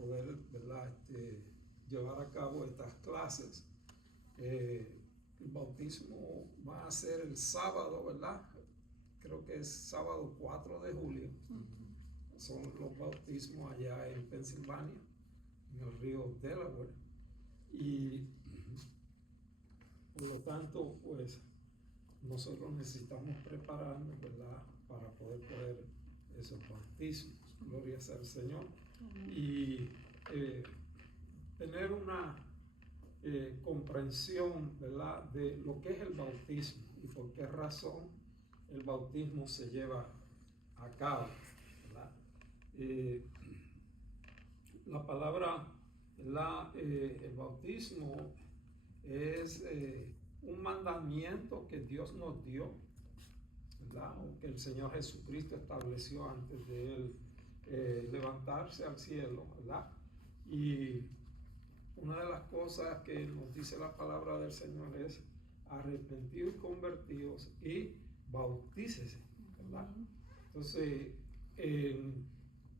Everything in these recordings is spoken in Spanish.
poder, ¿verdad? Llevar a cabo estas clases. El bautismo va a ser el sábado, ¿verdad? Creo que es sábado 4 de julio. Son los bautismos allá en Pensilvania, en el río Delaware. Y por lo tanto, pues nosotros necesitamos prepararnos, ¿verdad?, para poder coger esos bautismos. Gloria sea al Señor. Y tener una comprensión, ¿verdad?, de lo que es el bautismo y por qué razón el bautismo se lleva a cabo, ¿verdad? La palabra, ¿verdad? El bautismo es un mandamiento que Dios nos dio, ¿verdad?, o que el Señor Jesucristo estableció antes de Él levantarse al cielo, ¿verdad? Y una de las cosas que nos dice la palabra del Señor es: arrepentidos y convertidos y bautícese, ¿verdad? Entonces, en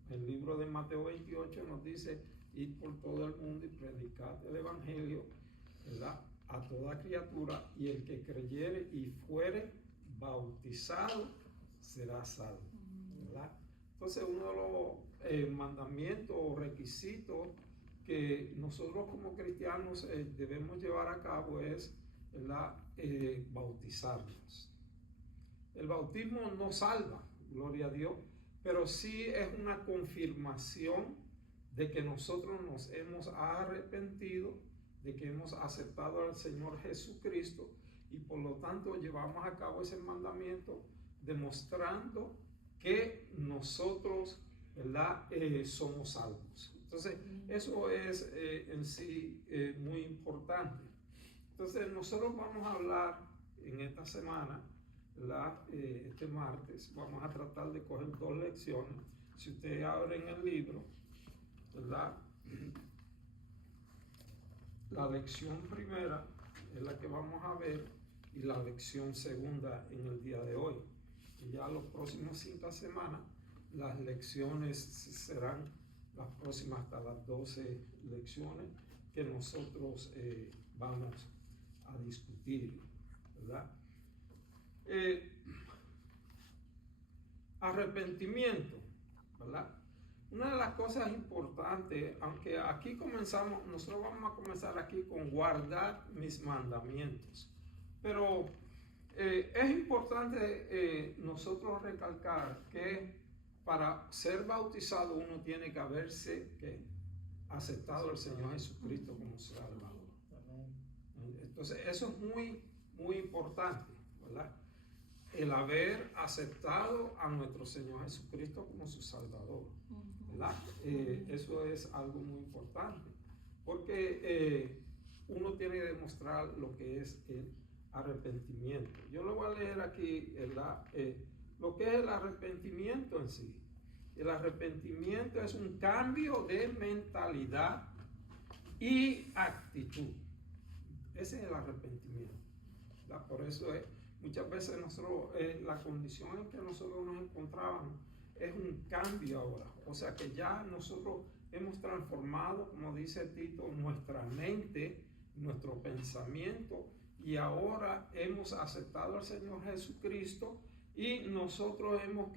el libro de Mateo 28 nos dice: id por todo el mundo y predicad el evangelio, ¿verdad?, a toda criatura, y el que creyere y fuere bautizado será salvo, ¿verdad? Entonces, uno de los mandamientos o requisitos que nosotros como cristianos debemos llevar a cabo es, ¿verdad?, bautizarnos. El bautismo no salva, gloria a Dios, pero sí es una confirmación de que nosotros nos hemos arrepentido, de que hemos aceptado al Señor Jesucristo, y por lo tanto llevamos a cabo ese mandamiento demostrando que nosotros, ¿verdad?, somos salvos. Entonces, eso es en sí muy importante. Entonces, nosotros vamos a hablar en esta semana, este martes, vamos a tratar de coger 2 lecciones. Si ustedes abren el libro, ¿verdad?, la lección primera es la que vamos a ver, y la lección segunda en el día de hoy. Y ya los próximos 5 semanas, las lecciones serán las próximas hasta las 12 lecciones que nosotros vamos a discutir, ¿verdad? Arrepentimiento, ¿verdad? Una de las cosas importantes, aunque aquí comenzamos, nosotros vamos a comenzar aquí con guardar mis mandamientos, pero es importante nosotros recalcar que para ser bautizado uno tiene que haberse aceptado al Señor Jesucristo como Salvador. Entonces eso es muy, muy importante, ¿verdad? El haber aceptado a nuestro Señor Jesucristo como su Salvador, ¿verdad? Eso es algo muy importante, porque uno tiene que demostrar lo que es el arrepentimiento. Yo le voy a leer aquí lo que es el arrepentimiento en sí. El arrepentimiento es un cambio de mentalidad y actitud. Ese es el arrepentimiento, ¿verdad? Por eso muchas veces nosotros, la condición en que nosotros nos encontrábamos es un cambio ahora. O sea que ya nosotros hemos transformado, como dice Tito, nuestra mente, nuestro pensamiento, y ahora hemos aceptado al Señor Jesucristo y nosotros hemos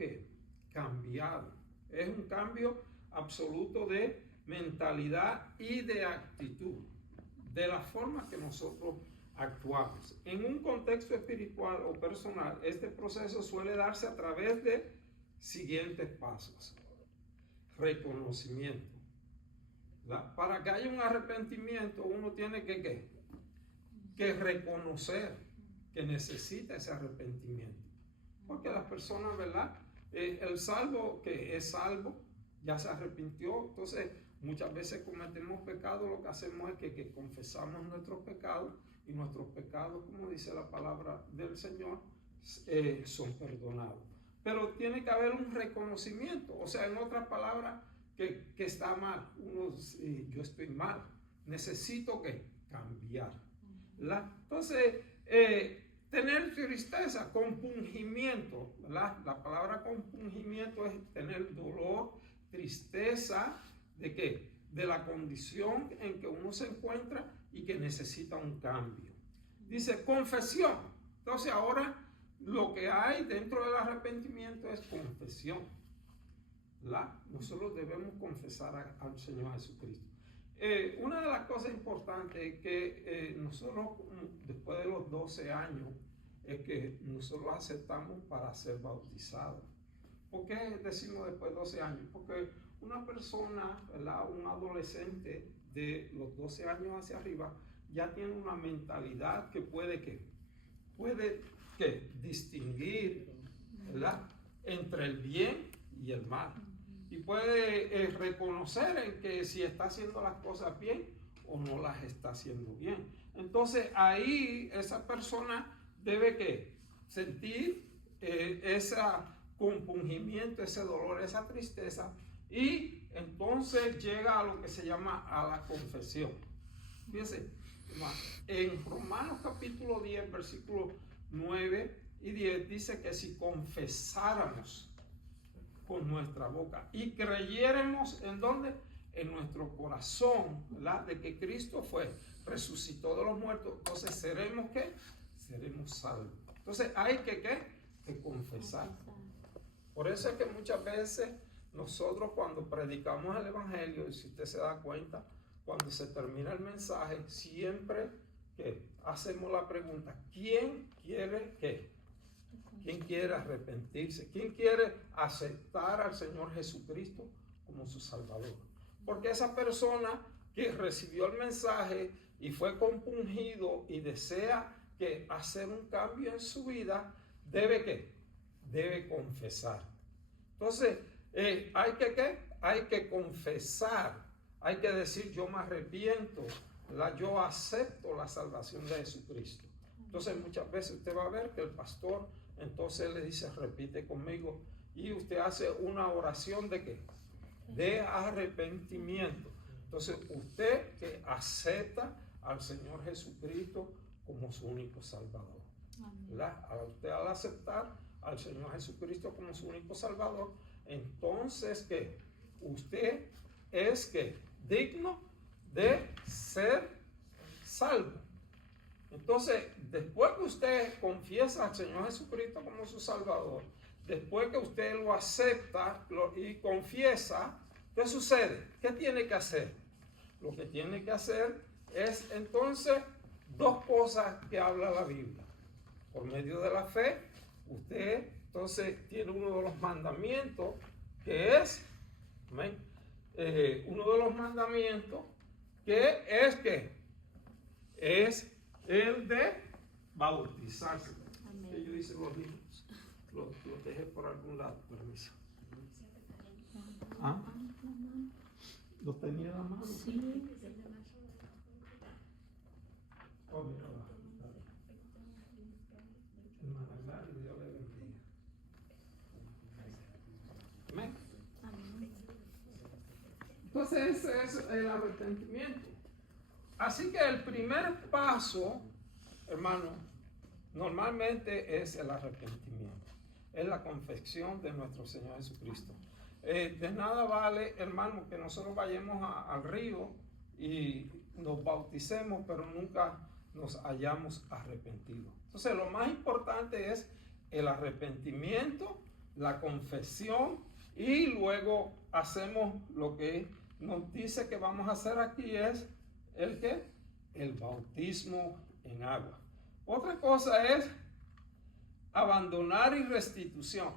cambiado. Es un cambio absoluto de mentalidad y de actitud, de la forma que nosotros actuamos. En un contexto espiritual o personal, este proceso suele darse a través de siguientes pasos. Reconocimiento, ¿verdad? Para que haya un arrepentimiento, uno tiene que reconocer que necesita ese arrepentimiento. Porque las personas, ¿verdad? El salvo que es salvo, ya se arrepintió. Entonces, muchas veces cometemos pecados, lo que hacemos es que confesamos nuestros pecados, y nuestros pecados, como dice la palabra del Señor, son perdonados. Pero tiene que haber un reconocimiento, o sea, en otras palabras, que está mal. Yo estoy mal, necesito cambiar, ¿verdad? Entonces, tener tristeza, compungimiento, ¿verdad? La palabra compungimiento es tener dolor, tristeza, ¿de qué? de la condición en que uno se encuentra y que necesita un cambio. Dice confesión. Entonces ahora lo que hay dentro del arrepentimiento es confesión. Nosotros debemos confesar al Señor Jesucristo. Una de las cosas importantes es que nosotros, después de los 12 años, es que nosotros aceptamos para ser bautizados. ¿Por qué decimos después de 12 años? Porque una persona, ¿verdad? Un adolescente de los 12 años hacia arriba ya tiene una mentalidad que puede distinguir, ¿verdad? Entre el bien y el mal. Y puede reconocer en que si está haciendo las cosas bien o no las está haciendo bien. Entonces ahí esa persona debe sentir ese compungimiento, ese dolor, esa tristeza, y entonces llega a lo que se llama a la confesión. Fíjense, en Romanos capítulo 10, versículos 9 y 10 dice que si confesáramos con nuestra boca y creyéremos en ¿dónde? En nuestro corazón, ¿verdad? De que Cristo resucitó de los muertos, entonces seremos ¿qué? Seremos salvos. Entonces hay que confesar. Por eso es que muchas veces nosotros cuando predicamos el evangelio, y si usted se da cuenta, cuando se termina el mensaje, siempre hacemos la pregunta, ¿quién quiere qué? ¿Quién quiere arrepentirse? ¿Quién quiere aceptar al Señor Jesucristo como su Salvador? Porque esa persona que recibió el mensaje y fue compungido y desea hacer un cambio en su vida, debe confesar. Entonces, hay que confesar, hay que decir yo me arrepiento, ¿verdad? Yo acepto la salvación de Jesucristo. Entonces muchas veces usted va a ver que el pastor entonces le dice repite conmigo y usted hace una oración de arrepentimiento. Entonces usted que acepta al Señor Jesucristo como su único Salvador. ¿Verdad? Usted al aceptar al Señor Jesucristo como su único Salvador, entonces usted es digno de ser salvo. Entonces, después que usted confiesa al Señor Jesucristo como su Salvador, después que usted lo acepta y confiesa, ¿qué sucede? ¿Qué tiene que hacer? Lo que tiene que hacer es entonces dos cosas que habla la Biblia. Por medio de la fe, usted entonces tiene uno de los mandamientos que es, uno de los mandamientos es el de bautizarse. Que yo hice los niños, los dejé por algún lado, permiso. ¿Ah? ¿Los tenía en la mano? Sí. Oh, mira, hermana Gladys, Dios le bendiga. Amén. Entonces ese es el arrepentimiento. Así que el primer paso, hermano, normalmente es el arrepentimiento. Es la confesión de nuestro Señor Jesucristo. De nada vale, hermano, que nosotros vayamos al río y nos bauticemos, pero nunca nos hayamos arrepentido. Entonces, lo más importante es el arrepentimiento, la confesión, y luego hacemos lo que nos dice que vamos a hacer aquí, es el bautismo en agua. Otra cosa es abandonar y restitución.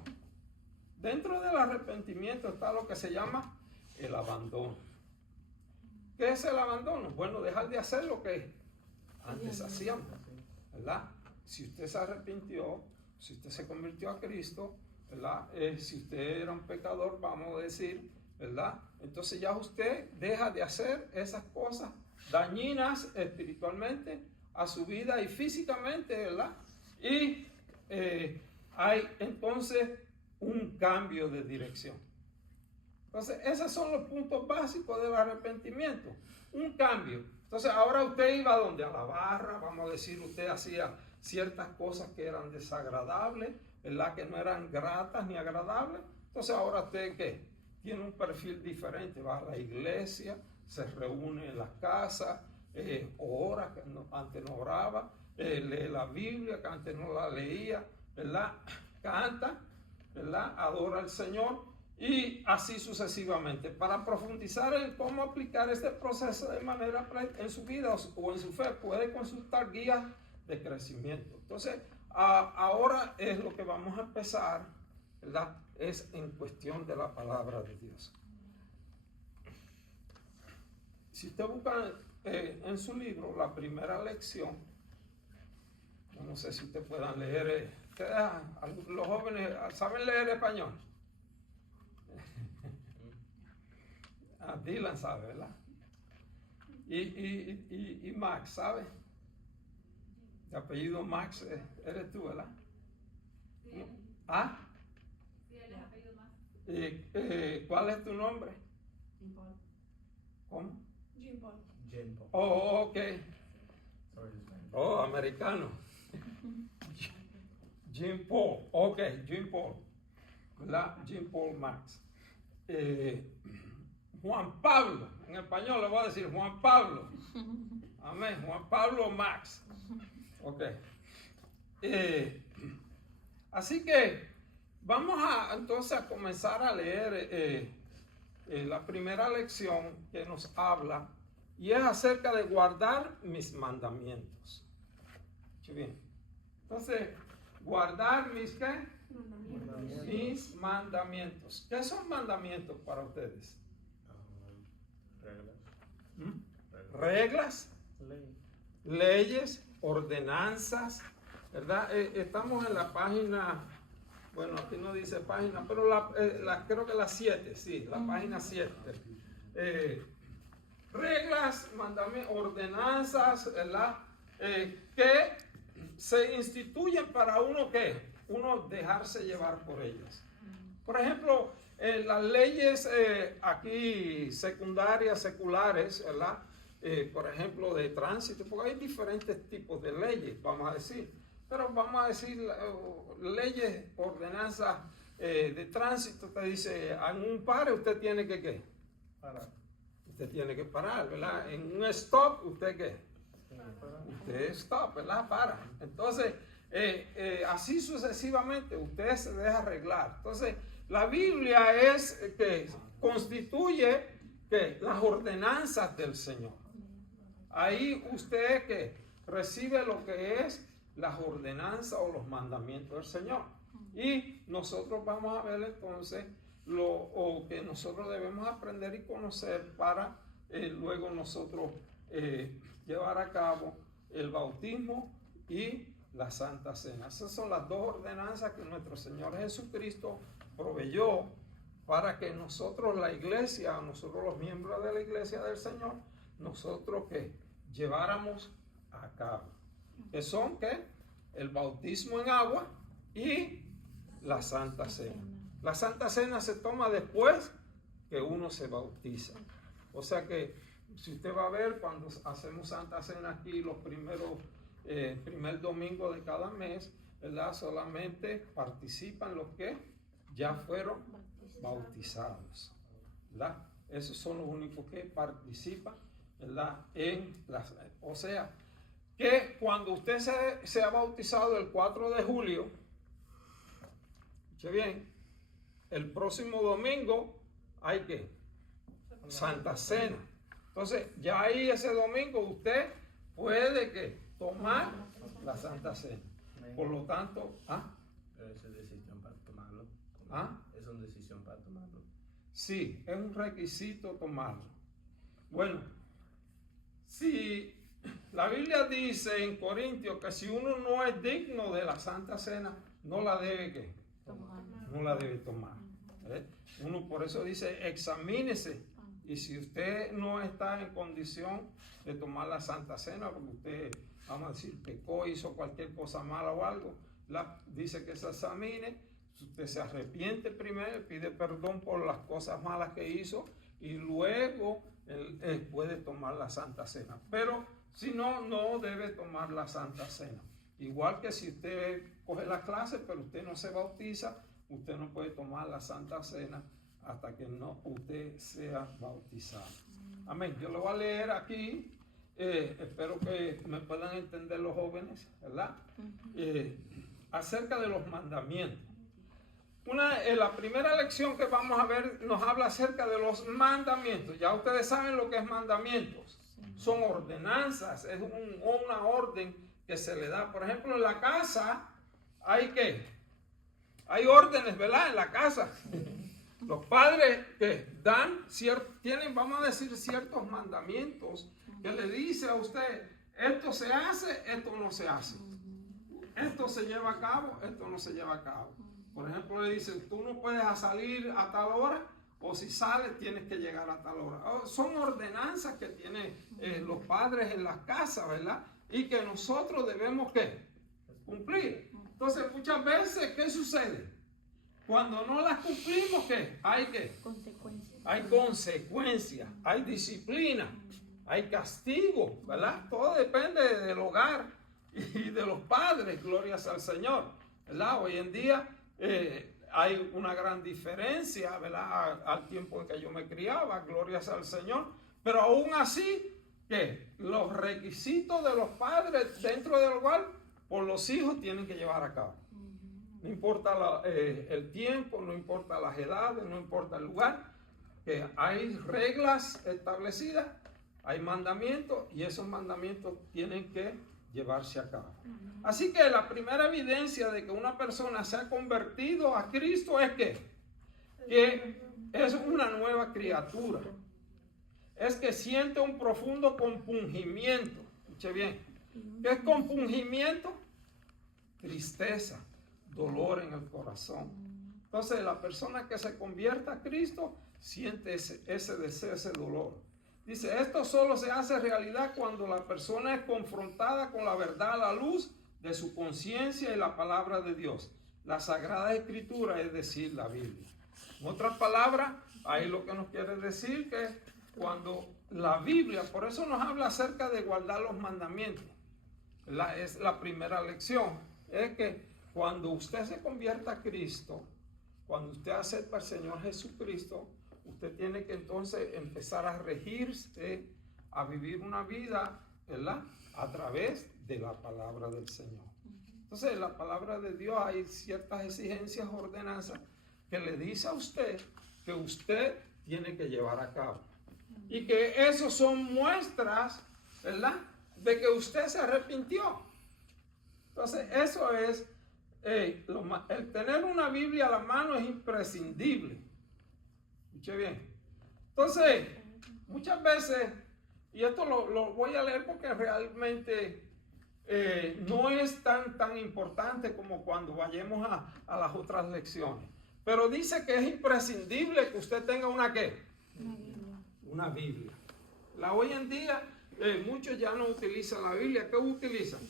Dentro del arrepentimiento está lo que se llama el abandono. ¿Qué es el abandono? Bueno, dejar de hacer lo que antes hacíamos, ¿verdad? Si usted se arrepintió, si usted se convirtió a Cristo, ¿verdad? Si usted era un pecador, vamos a decir, ¿verdad? Entonces ya usted deja de hacer esas cosas dañinas espiritualmente a su vida y físicamente, ¿verdad? Y hay entonces un cambio de dirección. Entonces, esos son los puntos básicos del arrepentimiento. Un cambio. Entonces, ahora usted iba a donde, a la barra, vamos a decir, usted hacía ciertas cosas que eran desagradables, ¿verdad? Que no eran gratas ni agradables. Entonces, ahora usted, ¿qué? Tiene un perfil diferente. Va a la iglesia, se reúne en las casas, ora, que antes no oraba, lee la Biblia, que antes no la leía, ¿verdad? Canta, ¿verdad? Adora al Señor y así sucesivamente. Para profundizar en cómo aplicar este proceso de manera en su vida o en su fe, puede consultar guías de crecimiento. Entonces, ahora es lo que vamos a empezar, ¿verdad? Es en cuestión de la palabra de Dios. Si usted busca en su libro la primera lección, no sé si ustedes puedan leer, los jóvenes saben leer español. Dylan sabe, ¿verdad? Y Max, ¿sabe? De apellido Max, eres tú, ¿verdad? Sí. ¿Ah? Sí, él es apellido Max. ¿Cuál es tu nombre? Jean Paul. ¿Cómo? Jean Paul. Jean Paul. Oh, ok. Sorry, Spanish. Oh, americano. Jean Paul, ok, Jean Paul. ¿Verdad? Jean Paul Max. Juan Pablo, en español le voy a decir Juan Pablo. Amén, Juan Pablo Max. Ok. Así que vamos entonces a comenzar a leer la primera lección que nos habla y es acerca de guardar mis mandamientos. Muy bien. Entonces, guardar mis ¿qué? Mandamientos. Mis mandamientos. ¿Qué son mandamientos para ustedes? Reglas. Reglas, Ley. leyes, ordenanzas, ¿verdad? Estamos en la página, bueno, aquí no dice página, pero creo que la 7, sí, la página 7. Reglas, mandamientos, ordenanzas, ¿verdad? Que se instituyen para uno, ¿qué? Uno dejarse llevar por ellas. Por ejemplo, las leyes aquí secundarias, seculares, ¿verdad? Por ejemplo, de tránsito, porque hay diferentes tipos de leyes, vamos a decir. Pero vamos a decir leyes, ordenanzas de tránsito, te dice, en un pare usted tiene que ¿qué? Parar. Usted tiene que parar, ¿verdad? En un stop, ¿usted qué? Parar. Usted stop, ¿verdad? Para. Entonces, así sucesivamente, usted se deja arreglar. Entonces, la Biblia es que constituye que las ordenanzas del Señor. Ahí usted que recibe lo que es las ordenanzas o los mandamientos del Señor. Y nosotros vamos a ver entonces lo que nosotros debemos aprender y conocer para luego nosotros llevar a cabo el bautismo y la Santa Cena. Esas son las dos ordenanzas que nuestro Señor Jesucristo proveyó para que nosotros, la iglesia, nosotros los miembros de la iglesia del Señor, nosotros que lleváramos a cabo. Que son ¿qué? El bautismo en agua y la Santa Cena. La Santa Cena se toma después que uno se bautiza. O sea que si usted va a ver cuando hacemos Santa Cena aquí los primer domingo de cada mes, ¿verdad? Solamente participan los que ya fueron bautizados, ¿verdad? Esos son los únicos que participan, ¿verdad? O sea, que cuando usted se ha bautizado el 4 de julio, escuche bien, el próximo domingo hay que Santa Cena. Entonces, ya ahí ese domingo usted puede que tomar la Santa Cena. Por lo tanto, Pero esa es decisión para tomarlo. Es una decisión para tomarlo. sí, es un requisito tomarlo. Bueno, si la Biblia dice en Corintios que si uno no es digno de la Santa Cena, no la debe ¿qué? No la debe tomar. Uno por eso dice, examínese. Y si usted no está en condición de tomar la Santa Cena, porque usted, vamos a decir, pecó, hizo cualquier cosa mala o algo, dice que se examine, usted se arrepiente primero, pide perdón por las cosas malas que hizo y luego él puede tomar la Santa Cena. Pero si no, no debe tomar la Santa Cena. Igual que si usted coge la clase, pero usted no se bautiza, usted no puede tomar la Santa Cena hasta que no usted sea bautizado. Amén. Yo lo voy a leer aquí. Espero que me puedan entender los jóvenes, ¿verdad? Acerca de los mandamientos. La primera lección que vamos a ver nos habla acerca de los mandamientos. Ya ustedes saben lo que es mandamientos. Son ordenanzas, es una orden que se le da. Por ejemplo, en la casa hay órdenes, ¿verdad? En la casa. Los padres que tienen, vamos a decir, ciertos mandamientos que le dice a usted, esto se hace, esto no se hace. Esto se lleva a cabo, esto no se lleva a cabo. Por ejemplo, le dice, tú no puedes salir a tal hora, o si sales tienes que llegar a tal hora. Son ordenanzas que tienen los padres en las casas, ¿verdad? Y que nosotros debemos, ¿qué? Cumplir. Entonces, muchas veces, ¿qué sucede? Cuando no las cumplimos, ¿qué? Hay consecuencias. Hay consecuencias, hay disciplina, hay castigo, ¿verdad? Todo depende del hogar y de los padres, glorias al Señor, ¿verdad? Hoy en día hay una gran diferencia, ¿verdad? Al tiempo en que yo me criaba, glorias al Señor, pero aún así, ¿qué? Los requisitos de los padres dentro del hogar, por los hijos tienen que llevar a cabo. No importa el tiempo, no importa las edades, no importa el lugar, que hay reglas establecidas, hay mandamientos y esos mandamientos tienen que llevarse a cabo. Así que la primera evidencia de que una persona se ha convertido a Cristo es que es una nueva criatura. Es que siente un profundo compungimiento. Escuche bien. ¿Qué es compungimiento? Tristeza, dolor en el corazón. Entonces la persona que se convierta a Cristo siente ese deseo, ese dolor. Dice, esto solo se hace realidad cuando la persona es confrontada con la verdad a la luz de su conciencia y la palabra de Dios. La Sagrada Escritura, es decir, la Biblia. En otras palabras, ahí lo que nos quiere decir que cuando la Biblia, por eso nos habla acerca de guardar los mandamientos. Es la primera lección. Es que cuando usted se convierta a Cristo, cuando usted acepta al Señor Jesucristo, usted tiene que entonces empezar a regirse, a vivir una vida, ¿verdad? A través de la palabra del Señor. Entonces, en la palabra de Dios hay ciertas exigencias, ordenanzas, que le dice a usted que usted tiene que llevar a cabo. Y que eso son muestras, ¿verdad? De que usted se arrepintió. Entonces, eso es, el tener una Biblia a la mano es imprescindible. Escuche bien. Entonces, muchas veces, y esto lo voy a leer porque realmente no es tan importante como cuando vayamos a las otras lecciones. Pero dice que es imprescindible que usted tenga una ¿qué? Una Biblia. Hoy en día, muchos ya no utilizan la Biblia. ¿Qué utilizan?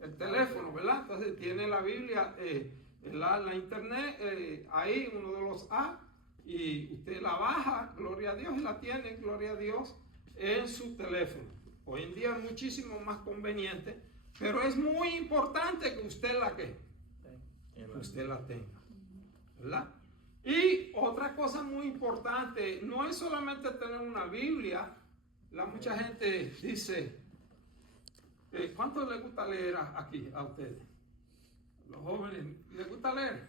El teléfono, ¿verdad? Entonces tiene la Biblia en la internet, ahí uno de los apps, y usted la baja, gloria a Dios, y la tiene, gloria a Dios, en su teléfono. Hoy en día es muchísimo más conveniente, pero es muy importante que usted usted la tenga, ¿verdad? Y otra cosa muy importante, no es solamente tener una Biblia. Mucha gente dice, ¿cuánto les gusta leer aquí a ustedes? Los jóvenes, ¿les gusta leer?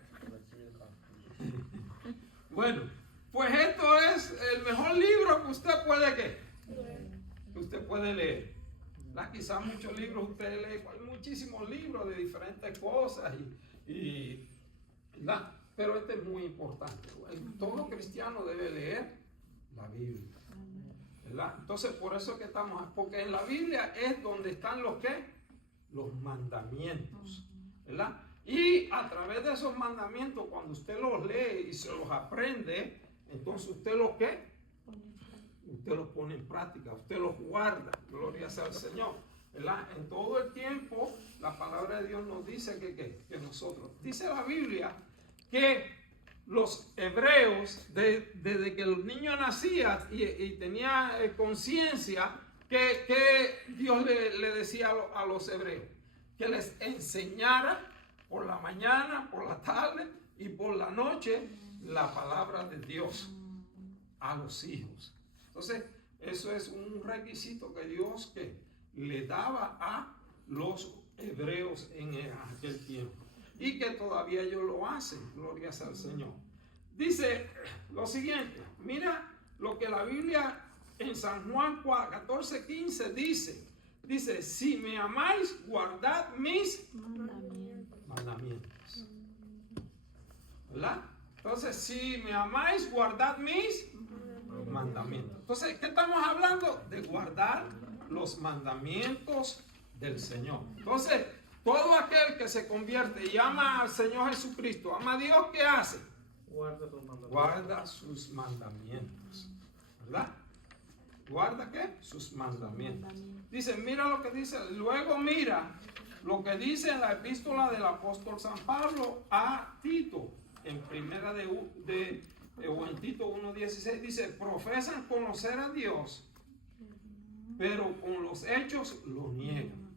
Bueno, pues esto es el mejor libro que usted puede que usted puede leer. Quizás muchos libros usted lee, muchísimos libros de diferentes cosas pero este es muy importante. Todo cristiano debe leer la Biblia, ¿verdad? Entonces por eso que porque en la Biblia es donde están los mandamientos, ¿verdad? Y a través de esos mandamientos, cuando usted los lee y se los aprende, entonces usted usted los pone en práctica, usted los guarda, gloria sea al Señor, ¿verdad? En todo el tiempo, la palabra de Dios nos dice que nosotros, dice la Biblia, que los hebreos, desde que el niño nacía y tenía conciencia, que Dios le decía a los hebreos, que les enseñara por la mañana, por la tarde y por la noche la palabra de Dios a los hijos. Entonces, Eso es un requisito que Dios le daba a los hebreos en aquel tiempo. Y que todavía ellos lo hacen, gloria al Señor. Dice lo siguiente, mira lo que la Biblia en San Juan 14:15 dice, si me amáis, guardad mis mandamientos. ¿Verdad? Entonces, si me amáis, guardad mis mandamientos. Entonces, ¿qué estamos hablando? De guardar los mandamientos del Señor. Entonces, todo aquel que se convierte y ama al Señor Jesucristo, ama a Dios, ¿qué hace? Guarda sus mandamientos. ¿Verdad? ¿Guarda qué? Sus mandamientos. Dice, mira lo que dice. Luego mira lo que dice en la epístola del apóstol San Pablo a Tito. En primera o en Tito 1:16 dice, profesan conocer a Dios, pero con los hechos lo niegan,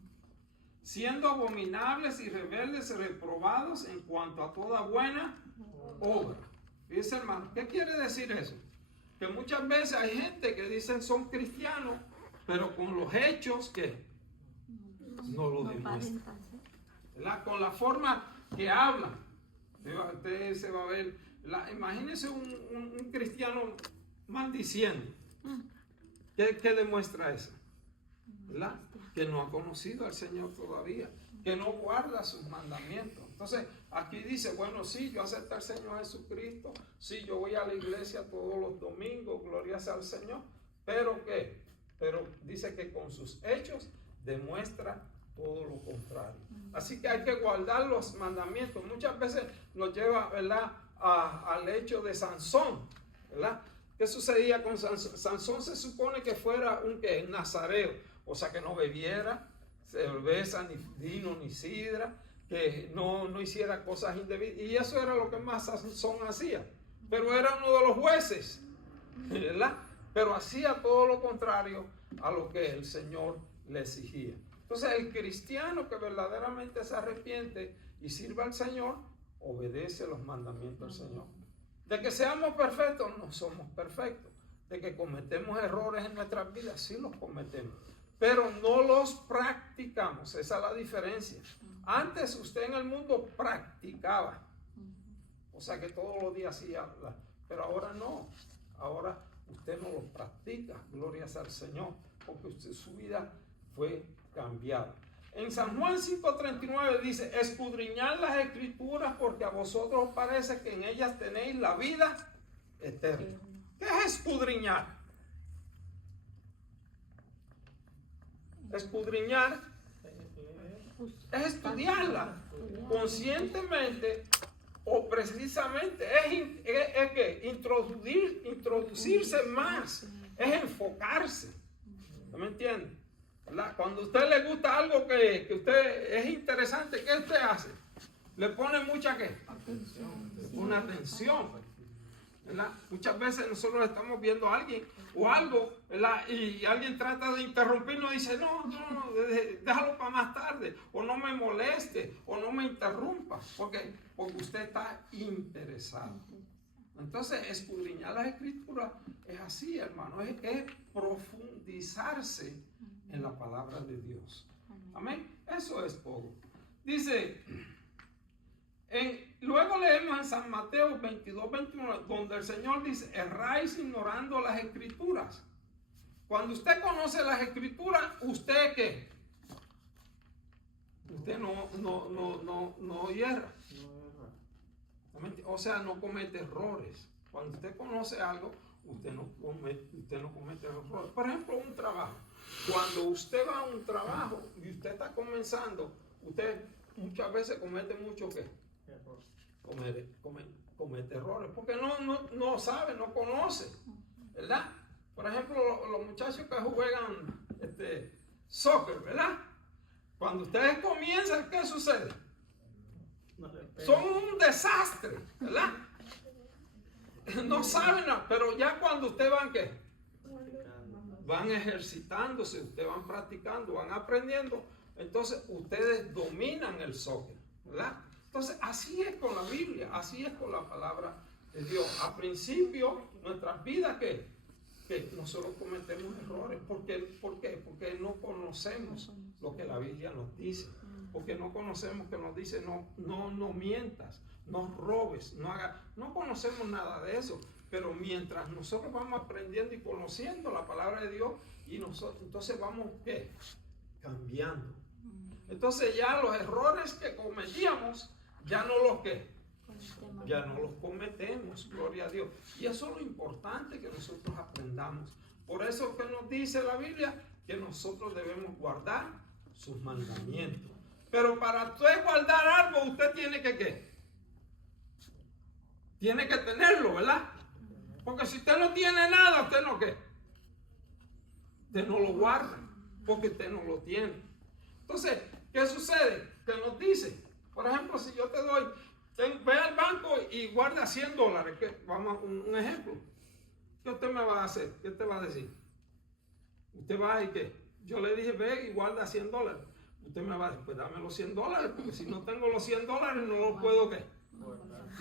siendo abominables y rebeldes y reprobados en cuanto a toda buena obra. Fíjense, hermano, ¿qué quiere decir eso? Que muchas veces hay gente que dicen son cristianos, pero con los hechos que no lo demuestran, ¿verdad? Con la forma que hablan. Usted se va a ver, imagínese un cristiano maldiciendo. ¿Qué demuestra eso? ¿Verdad? Que no ha conocido al Señor todavía, que no guarda sus mandamientos. Entonces, aquí dice, bueno, sí, yo acepto al Señor Jesucristo, sí, yo voy a la iglesia todos los domingos, gloria sea al Señor, pero ¿qué? Pero dice que con sus hechos demuestra todo lo contrario. Así que hay que guardar los mandamientos. Muchas veces nos lleva, ¿verdad?, al hecho de Sansón, ¿verdad? ¿Qué sucedía con Sansón? Sansón se supone que fuera un nazareo, o sea, que no bebiera cerveza, ni vino, ni sidra, que no hiciera cosas indebidas. Y eso era lo que más Sansón hacía. Pero era uno de los jueces, ¿verdad? Pero hacía todo lo contrario a lo que el Señor le exigía. Entonces, el cristiano que verdaderamente se arrepiente y sirva al Señor, obedece los mandamientos del Señor. De que seamos perfectos, no somos perfectos. De que cometemos errores en nuestras vidas, sí los cometemos. Pero no los practicamos. Esa es la diferencia. Antes usted en el mundo practicaba. O sea que todos los días hacía. Pero ahora no. Ahora usted no lo practica. Gloria sea al Señor. Porque su vida fue cambiada. En San Juan 5:39 dice, escudriñad las escrituras porque a vosotros os parece que en ellas tenéis la vida eterna. ¿Qué es escudriñar? Escudriñar es estudiarla conscientemente o precisamente. Es que introducirse más, es enfocarse. ¿No me entiende? ¿Verdad? Cuando a usted le gusta algo que usted es interesante, ¿qué usted hace? Le pone mucha ¿qué? Atención. Le pone atención, ¿verdad? Muchas veces nosotros estamos viendo a alguien o algo, ¿verdad? Y alguien trata de interrumpirnos y dice, no, déjalo para más tarde, o no me moleste, o no me interrumpa, porque usted está interesado. Entonces, escudriñar las escrituras es así, hermano, es profundizarse en la palabra de Dios. Amén. Eso es todo. Dice, luego leemos en San Mateo 22:21, donde el Señor dice, erráis ignorando las escrituras. Cuando usted conoce las escrituras, ¿usted qué? Usted no hierra. O sea, no comete errores. Cuando usted conoce algo, usted no comete errores. Por ejemplo, un trabajo. Cuando usted va a un trabajo y usted está comenzando, usted muchas veces comete mucho ¿qué? Comete errores, porque no sabe, no conoce, ¿verdad? Por ejemplo, los muchachos que juegan soccer, ¿verdad? Cuando ustedes comienzan, ¿qué sucede? Son un desastre, ¿verdad? No saben nada, pero ya cuando ustedes van ¿qué? Van ejercitándose, ustedes van practicando, van aprendiendo, entonces ustedes dominan el soccer, ¿verdad? Entonces así es con la Biblia, así es con la palabra de Dios. Al principio nuestras vidas ¿qué? que nosotros cometemos errores. ¿Por qué? Porque no conocemos lo que la Biblia nos dice. Porque no conocemos que nos dice no mientas, no robes, no conocemos nada de eso. Pero mientras nosotros vamos aprendiendo y conociendo la palabra de Dios, y nosotros entonces vamos ¿qué? Cambiando. Entonces ya los errores que cometíamos, ya no los ¿qué? Ya no los cometemos, gloria a Dios. Y eso es lo importante que nosotros aprendamos. Por eso que nos dice la Biblia que nosotros debemos guardar sus mandamientos. Pero para usted guardar algo, usted tiene que ¿qué? Tiene que tenerlo, ¿verdad? Porque si usted no tiene nada, usted no ¿qué? Usted no lo guarda, porque usted no lo tiene. Entonces, ¿qué sucede? Que nos dice, por ejemplo, si yo te doy, ve al banco y guarda $100, que vamos a un ejemplo. ¿Qué usted me va a hacer? ¿Qué te va a decir? Usted va a ir ¿qué? Yo le dije, ve y guarda $100. Usted me va a decir, pues dame los $100, porque si no tengo los $100 no los puedo ¿qué?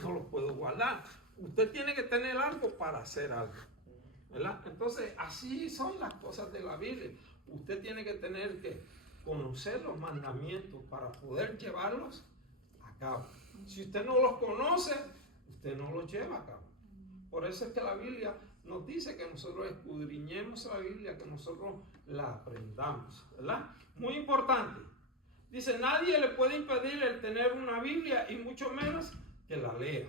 No los puedo guardar. Usted tiene que tener algo para hacer algo, ¿verdad? Entonces, así son las cosas de la Biblia. Usted tiene que tener que conocer los mandamientos para poder llevarlos a cabo. Si usted no los conoce, usted no los lleva a cabo. Por eso es que la Biblia nos dice que nosotros escudriñemos la Biblia, que nosotros la aprendamos, ¿verdad? Muy importante. Dice, nadie le puede impedir el tener una Biblia y mucho menos que la lea.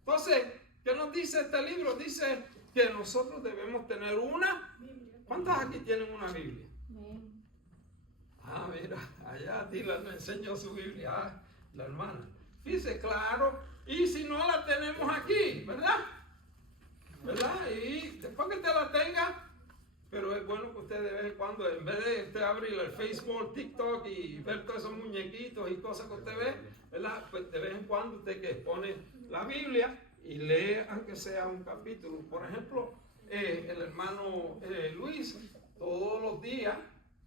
Entonces, ¿qué nos dice este libro? Dice que nosotros debemos tener una. ¿Cuántas aquí tienen una Biblia? Ah, mira, allá Dylan me enseñó su Biblia, la hermana. Dice, claro, y si no la tenemos aquí, ¿verdad? ¿Verdad? Y después que usted la tenga, pero es bueno que usted de vez en cuando, en vez de usted abrir el Facebook, TikTok y ver todos esos muñequitos y cosas que usted ve, ¿verdad? Pues de vez en cuando usted que pone la Biblia y lee aunque sea un capítulo. Por ejemplo, el hermano Luis todos los días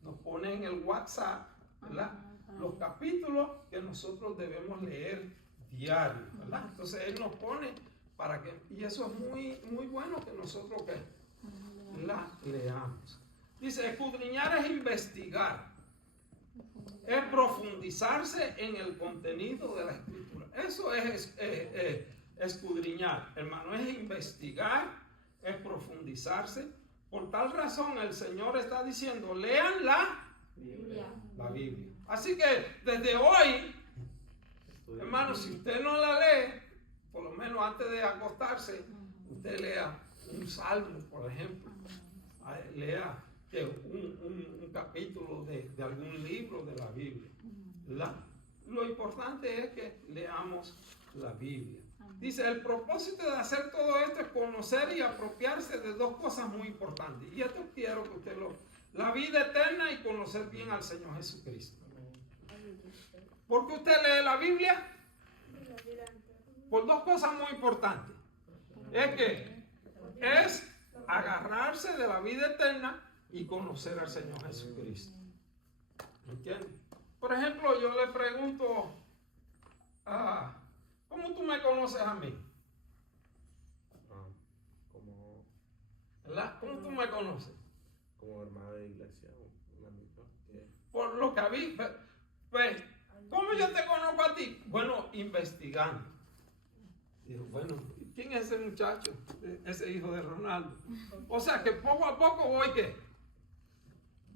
nos pone en el WhatsApp, ¿verdad? Los capítulos que nosotros debemos leer diario, ¿verdad? Entonces él nos pone para que, y eso es muy, muy bueno que nosotros que la leamos. Dice, escudriñar es investigar, es profundizarse en el contenido de la escritura. Eso es escudriñar, hermano, es investigar, es profundizarse. Por tal razón el Señor está diciendo, lean la Biblia. Así que desde hoy, hermano, si usted no la lee, por lo menos antes de acostarse, usted lea un salmo, por ejemplo. Lea un capítulo de algún libro de la Biblia, ¿verdad? Lo importante es que leamos la Biblia. Dice, el propósito de hacer todo esto es conocer y apropiarse de dos cosas muy importantes. Y esto quiero que usted la vida eterna y conocer bien al Señor Jesucristo. ¿Por qué usted lee la Biblia? Por dos cosas muy importantes. Es que es agarrarse de la vida eterna y conocer al Señor Jesucristo. ¿Entiendes? Por ejemplo, yo le pregunto, ¿cómo tú me conoces a mí? ¿Verdad? ¿Cómo tú me conoces? Como hermano de iglesia, un amigo. Por lo que vi, pues, ¿cómo yo te conozco a ti? Bueno, investigando. Digo, bueno, ¿quién es ese muchacho? Ese hijo de Ronaldo. O sea que poco a poco voy, ¿qué?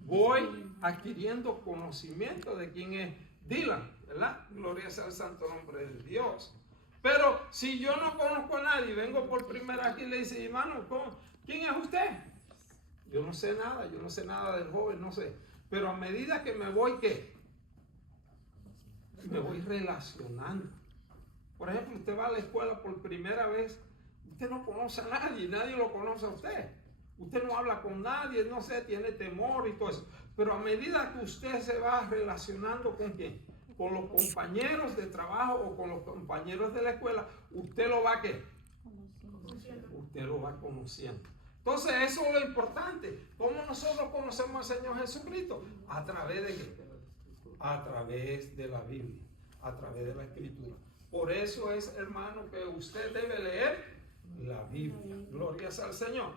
Voy adquiriendo conocimiento de quién es Dylan, ¿verdad? Gloria sea al santo nombre de Dios. Pero si yo no conozco a nadie, vengo por primera vez aquí y le dice, hermano, ¿quién es usted? Yo no sé nada del joven, no sé. Pero a medida que me voy, ¿qué? Me voy relacionando. Por ejemplo, usted va a la escuela por primera vez, usted no conoce a nadie, nadie lo conoce a usted. Usted no habla con nadie, no sé, tiene temor y todo eso. Pero a medida que usted se va relacionando con quién, con los compañeros de trabajo o con los compañeros de la escuela, usted lo va ¿qué? Usted lo va conociendo. Entonces eso es lo importante. ¿Cómo nosotros conocemos al Señor Jesucristo? ¿A través de qué? A través de la Biblia, a través de la Escritura. Por eso es, hermano, que usted debe leer la Biblia. Gloria sea al Señor.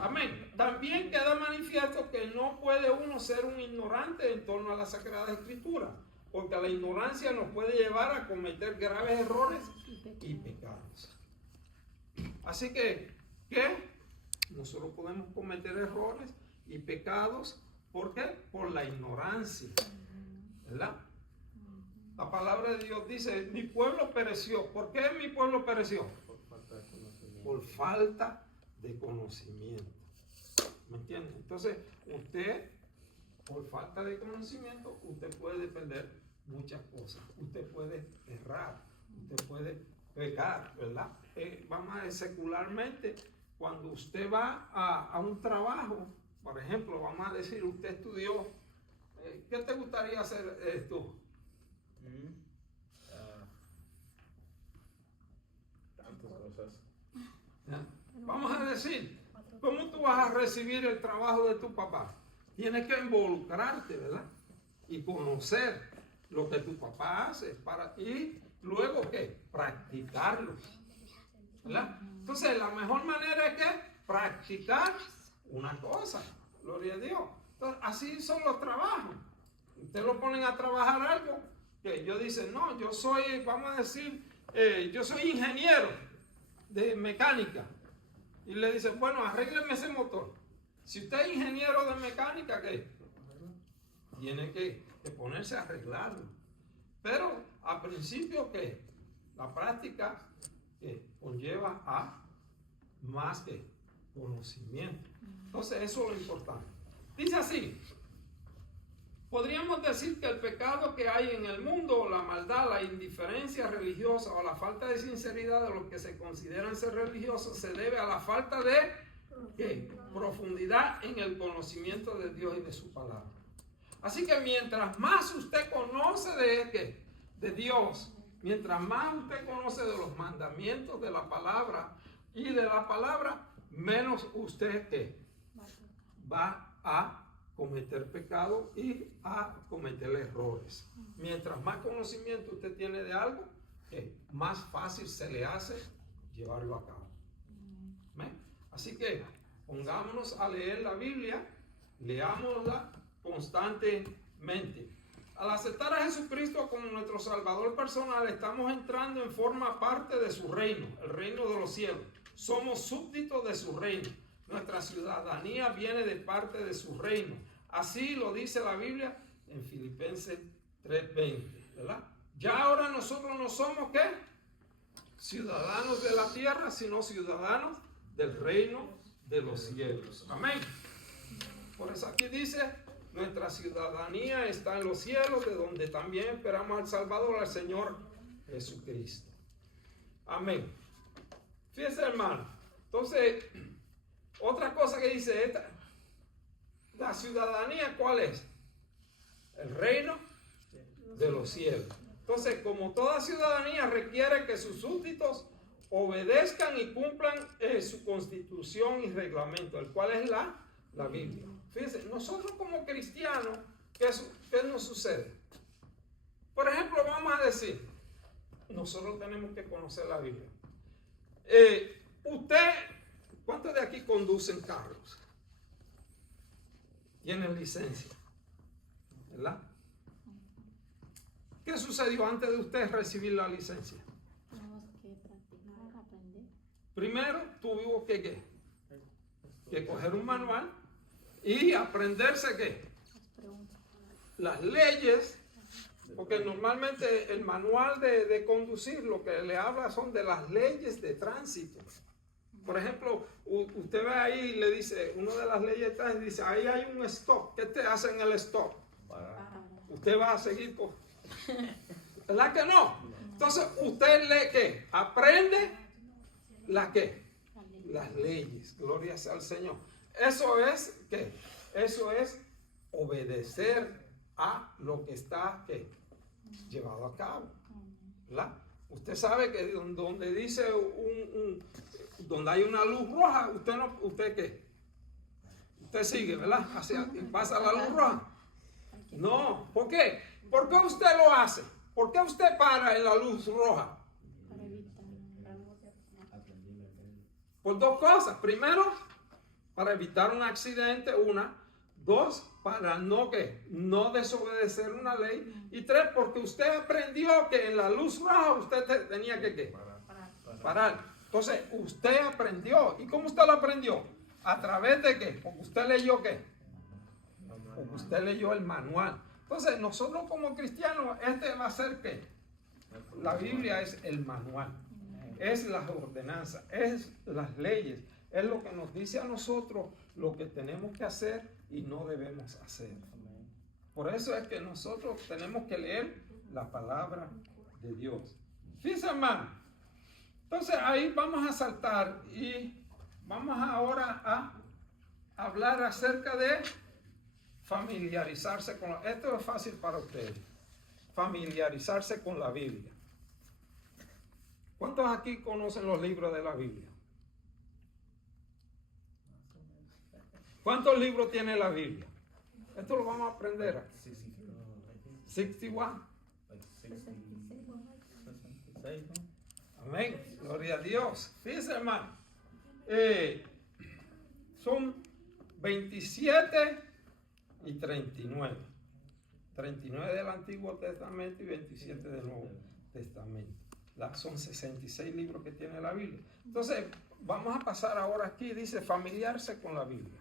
Amén. También queda manifiesto que no puede uno ser un ignorante en torno a la Sagrada Escritura, porque la ignorancia nos puede llevar a cometer graves errores y pecados. Así que, ¿qué? Nosotros podemos cometer errores y pecados. ¿Por qué? Por la ignorancia, ¿verdad? La palabra de Dios dice, mi pueblo pereció. ¿Por qué mi pueblo pereció? Por falta de conocimiento. ¿Me entiende? Entonces, usted, por falta de conocimiento, usted puede perder muchas cosas. Usted puede errar, usted puede pecar, ¿verdad? Vamos a ver, secularmente, cuando usted va a un trabajo, por ejemplo, vamos a decir, usted estudió, ¿qué te gustaría hacer tú? Tantas cosas. ¿Ya? Vamos a decir, ¿cómo tú vas a recibir el trabajo de tu papá? Tienes que involucrarte, ¿verdad? Y conocer lo que tu papá hace y luego ¿qué? Practicarlo, ¿verdad? Entonces la mejor manera es que practicar una cosa, gloria a Dios. Entonces, así son los trabajos. Usted lo ponen a trabajar algo que ellos dicen, no, yo soy, vamos a decir, yo soy ingeniero de mecánica. Y le dicen, bueno, arrégleme ese motor. Si usted es ingeniero de mecánica, ¿qué? Tiene que ponerse a arreglarlo. Pero al principio, ¿qué? La práctica conlleva a más que conocimiento. Entonces, eso es lo importante. Dice así, podríamos decir que el pecado que hay en el mundo, la maldad, la indiferencia religiosa o la falta de sinceridad de los que se consideran ser religiosos se debe a la falta de ¿qué? Profundidad en el conocimiento de Dios y de su palabra. Así que mientras más usted conoce de Dios, mientras más usted conoce de los mandamientos de la palabra y de la palabra, menos usted va a cometer pecado y a cometer errores. Mientras más conocimiento usted tiene de algo, más fácil se le hace llevarlo a cabo. ¿Ven? Así que pongámonos a leer la Biblia, leámosla constantemente. Al aceptar a Jesucristo como nuestro Salvador personal, estamos entrando en forma parte de su reino, el reino de los cielos. Somos súbditos de su reino. Nuestra ciudadanía viene de parte de su reino. Así lo dice la Biblia en Filipenses 3:20, ¿verdad? Ya ahora nosotros no somos, ¿qué? Ciudadanos de la tierra, sino ciudadanos del reino de los cielos. Amén. Por eso aquí dice, nuestra ciudadanía está en los cielos, de donde también esperamos al Salvador, al Señor Jesucristo. Amén. Fíjense, hermano. Entonces, otra cosa que dice esta, la ciudadanía, ¿cuál es? El reino de los cielos. Entonces, como toda ciudadanía requiere que sus súbditos obedezcan y cumplan su constitución y reglamento, el cual es la Biblia. Fíjense, nosotros como cristianos, ¿qué nos sucede? Por ejemplo, vamos a decir, nosotros tenemos que conocer la Biblia. ¿Cuántos de aquí conducen carros? Tienen licencia, ¿verdad? ¿Qué sucedió antes de usted recibir la licencia? Tenemos que practicar, aprender. Primero tuvo que coger un manual y aprenderse las leyes, porque normalmente el manual de conducir lo que le habla son de las leyes de tránsito. Por ejemplo, usted ve ahí y le dice, una de las leyes de tránsito dice, ahí hay un stop. ¿Qué te hace en el stop? Usted va a seguir por... ¿Verdad que no? Entonces usted lee ¿qué? Aprende las leyes. Gloria sea al Señor. Eso es ¿qué? Eso es obedecer a lo que está llevado a cabo. ¿Verdad? Usted sabe que donde dice donde hay una luz roja, usted ¿qué? Usted sigue, ¿verdad? Pasa la luz roja. No, ¿por qué? ¿Por qué usted lo hace? ¿Por qué usted para en la luz roja? Por dos cosas. Primero, para evitar un accidente, una. Dos, para no desobedecer una ley. Y tres, porque usted aprendió que en la luz roja usted tenía que parar. Entonces, usted aprendió. ¿Y cómo usted lo aprendió? ¿A través de qué? Porque usted leyó qué. Porque usted leyó el manual. Entonces, nosotros como cristianos, va a ser qué. La Biblia es el manual. Es las ordenanzas, es las leyes. Es lo que nos dice a nosotros lo que tenemos que hacer y no debemos hacer. Por eso es que nosotros tenemos que leer la palabra de Dios. Fíjense, hermano. Entonces ahí vamos a saltar y vamos ahora a hablar acerca de familiarizarse con esto es fácil para ustedes. Familiarizarse con la Biblia. ¿Cuántos aquí conocen los libros de la Biblia? ¿Cuántos libros tiene la Biblia? Esto lo vamos a aprender. 61. 66, ¿no? Amén. Gloria a Dios. Fíjense, hermano. Son 27 y 39. 39 del Antiguo Testamento y 27 del Nuevo Testamento. Son 66 libros que tiene la Biblia. Entonces, vamos a pasar ahora aquí, dice, familiarse con la Biblia.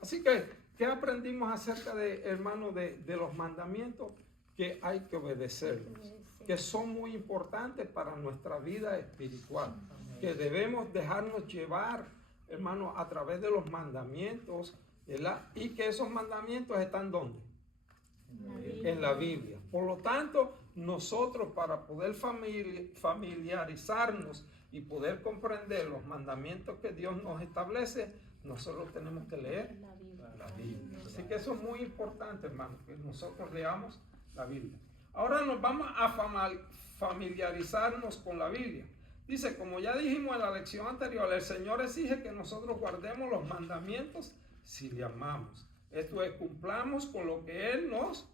Así que, ¿qué aprendimos acerca de, hermano, de los mandamientos? Que hay que obedecerlos, que son muy importantes para nuestra vida espiritual, que debemos dejarnos llevar, hermano, a través de los mandamientos, ¿verdad? Y que esos mandamientos están ¿dónde? En la Biblia. Por lo tanto, nosotros para poder familiarizarnos y poder comprender los mandamientos que Dios nos establece, nosotros tenemos que leer la Biblia. Así que eso es muy importante, hermano, que nosotros leamos la Biblia. Ahora nos vamos a familiarizarnos con la Biblia. Dice, como ya dijimos en la lección anterior, el Señor exige que nosotros guardemos los mandamientos si le amamos. Esto es, cumplamos con lo que Él nos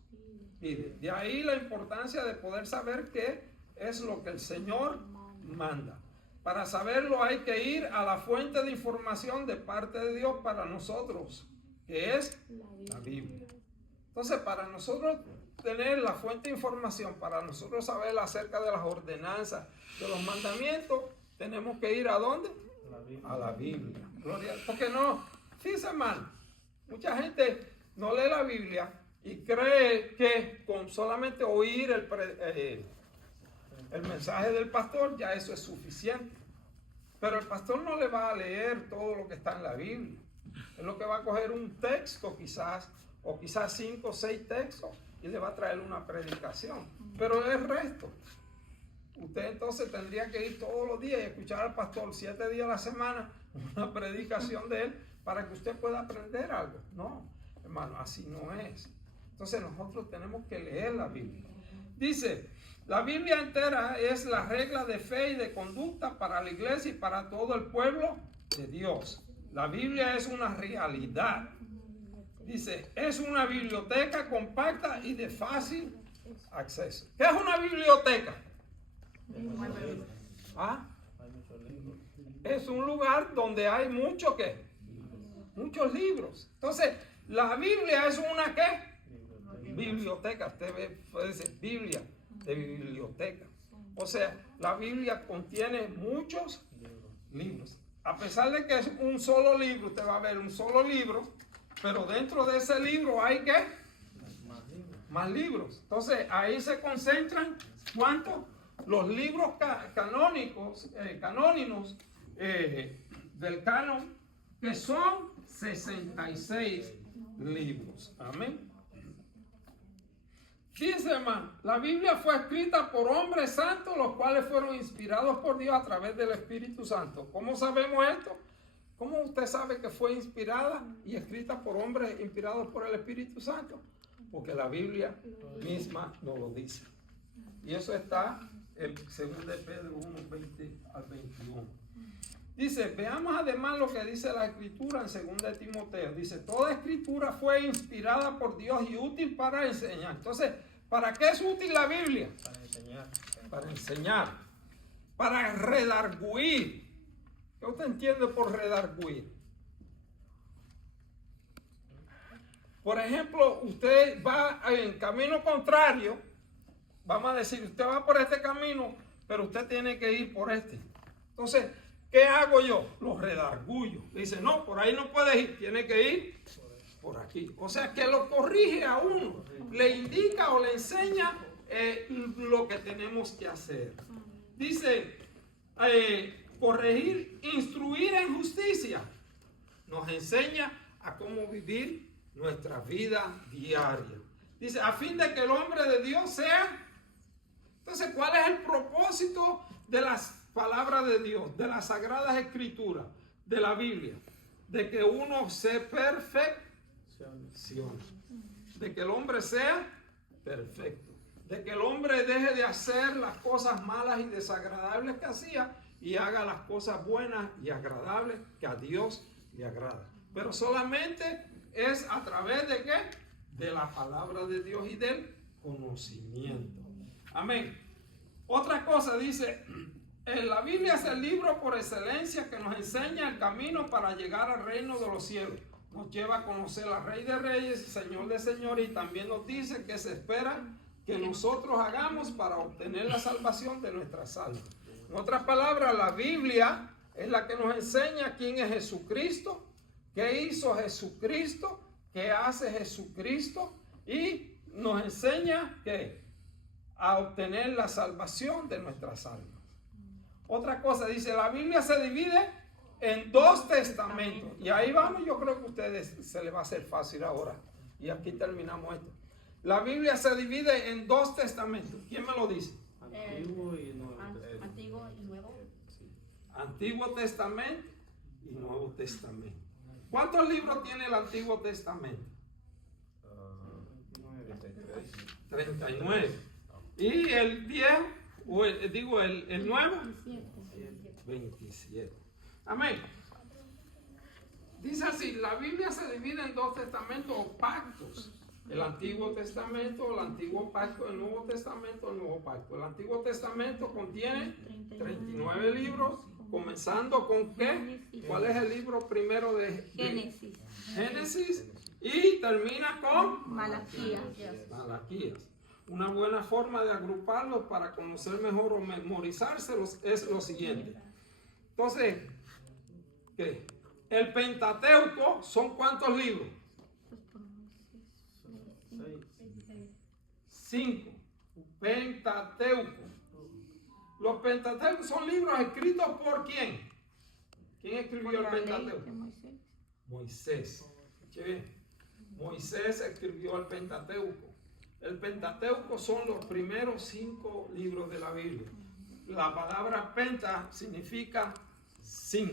pide. De ahí la importancia de poder saber qué es lo que el Señor manda. Para saberlo hay que ir a la fuente de información de parte de Dios para nosotros, que es la Biblia. Entonces, para nosotros tener la fuente de información, para nosotros saber acerca de las ordenanzas, de los mandamientos, tenemos que ir ¿a dónde? A la Biblia. Gloria. Porque no, fíjense, hermano, mucha gente no lee la Biblia y cree que con solamente oír el mensaje del pastor ya eso es suficiente. Pero el pastor no le va a leer todo lo que está en la Biblia. Es lo que va a coger un texto quizás, o quizás 5 o 6 textos, y le va a traer una predicación. Pero el resto, usted entonces tendría que ir todos los días y escuchar al pastor 7 días a la semana, una predicación de él, para que usted pueda aprender algo. No, hermano, así no es. Entonces nosotros tenemos que leer la Biblia. Dice, la Biblia entera es la regla de fe y de conducta para la iglesia y para todo el pueblo de Dios. La Biblia es una realidad. Dice, es una biblioteca compacta y de fácil acceso. ¿Qué es una biblioteca? ¿Ah? Es un lugar donde hay muchos libros. Entonces, la Biblia es una ¿qué? Biblioteca. Usted puede decir Biblia de biblioteca. O sea, la Biblia contiene muchos libros. A pesar de que es un solo libro, usted va a ver un solo libro, pero dentro de ese libro hay ¿qué? Más libros. Entonces, ahí se concentran ¿cuántos? Los libros canónicos del canon, que son 66 libros. Amén. Fíjense, hermano, la Biblia fue escrita por hombres santos, los cuales fueron inspirados por Dios a través del Espíritu Santo. ¿Cómo sabemos esto? ¿Cómo usted sabe que fue inspirada y escrita por hombres inspirados por el Espíritu Santo? Porque la Biblia misma nos lo dice. Y eso está en 2 de Pedro 1, 20 al 21. Dice, veamos además lo que dice la Escritura en 2 de Timoteo. Dice, toda Escritura fue inspirada por Dios y útil para enseñar. Entonces, ¿para qué es útil la Biblia? Para enseñar. Para redarguir. ¿Qué usted entiende por redarguir? Por ejemplo, usted va en camino contrario, vamos a decir, usted va por este camino, pero usted tiene que ir por este. Entonces, ¿qué hago yo? Lo redarguyo. Dice, no, por ahí no puedes ir, tiene que ir por aquí. O sea, que lo corrige a uno, le indica o le enseña lo que tenemos que hacer. Dice, corregir, instruir en justicia. Nos enseña a cómo vivir nuestra vida diaria. Dice, a fin de que el hombre de Dios sea. Entonces, ¿cuál es el propósito de las palabras de Dios, de las sagradas escrituras, de la Biblia? De que uno se perfeccione, de que el hombre sea perfecto, de que el hombre deje de hacer las cosas malas y desagradables que hacía y haga las cosas buenas y agradables que a Dios le agrada. Pero solamente es a través de ¿qué? De la palabra de Dios y del conocimiento. Amén. Otra cosa dice, la Biblia es el libro por excelencia que nos enseña el camino para llegar al reino de los cielos. Nos lleva a conocer al Rey de Reyes, Señor de Señores, y también nos dice que se espera que nosotros hagamos para obtener la salvación de nuestras almas. En otras palabras, la Biblia es la que nos enseña quién es Jesucristo, qué hizo Jesucristo, qué hace Jesucristo, y nos enseña que a obtener la salvación de nuestras almas. Otra cosa, dice, la Biblia se divide en 2 testamentos. Y ahí vamos, yo creo que a ustedes se les va a hacer fácil ahora. Y aquí terminamos esto. La Biblia se divide en 2 testamentos. ¿Quién me lo dice? Antiguo y Nuevo. Antiguo y Nuevo. Antiguo Testamento y Nuevo Testamento. ¿Cuántos libros tiene el Antiguo Testamento? 39. ¿Y el viejo? O el nuevo? 27. Amén. Dice así, la Biblia se divide en 2 testamentos o pactos. El Antiguo Testamento, el Antiguo Pacto, el Nuevo Testamento, el Nuevo Pacto. El Antiguo Testamento contiene 39 libros, comenzando con ¿qué? ¿Cuál es el libro primero de Génesis. Génesis, y termina con Malaquías. Malaquías. Una buena forma de agruparlos para conocer mejor o memorizárselos es lo siguiente. Entonces, ¿qué? El Pentateuco son ¿cuántos libros? 5. Pentateuco. Los Pentateucos son libros escritos por ¿quién? ¿Quién escribió el Pentateuco? Moisés. Moisés escribió el Pentateuco. El Pentateuco son los primeros 5 libros de la Biblia. La palabra penta significa 5.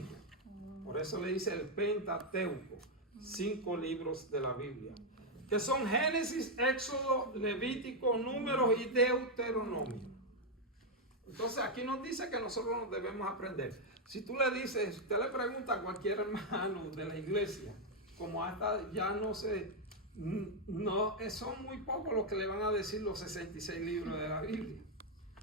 Por eso le dice el Pentateuco. 5 libros de la Biblia. Que son Génesis, Éxodo, Levítico, Números y Deuteronomio. Entonces aquí nos dice que nosotros nos debemos aprender. Si tú le dices, usted le pregunta a cualquier hermano de la iglesia, como hasta ya no sé, no, son muy pocos los que le van a decir los 66 libros de la Biblia,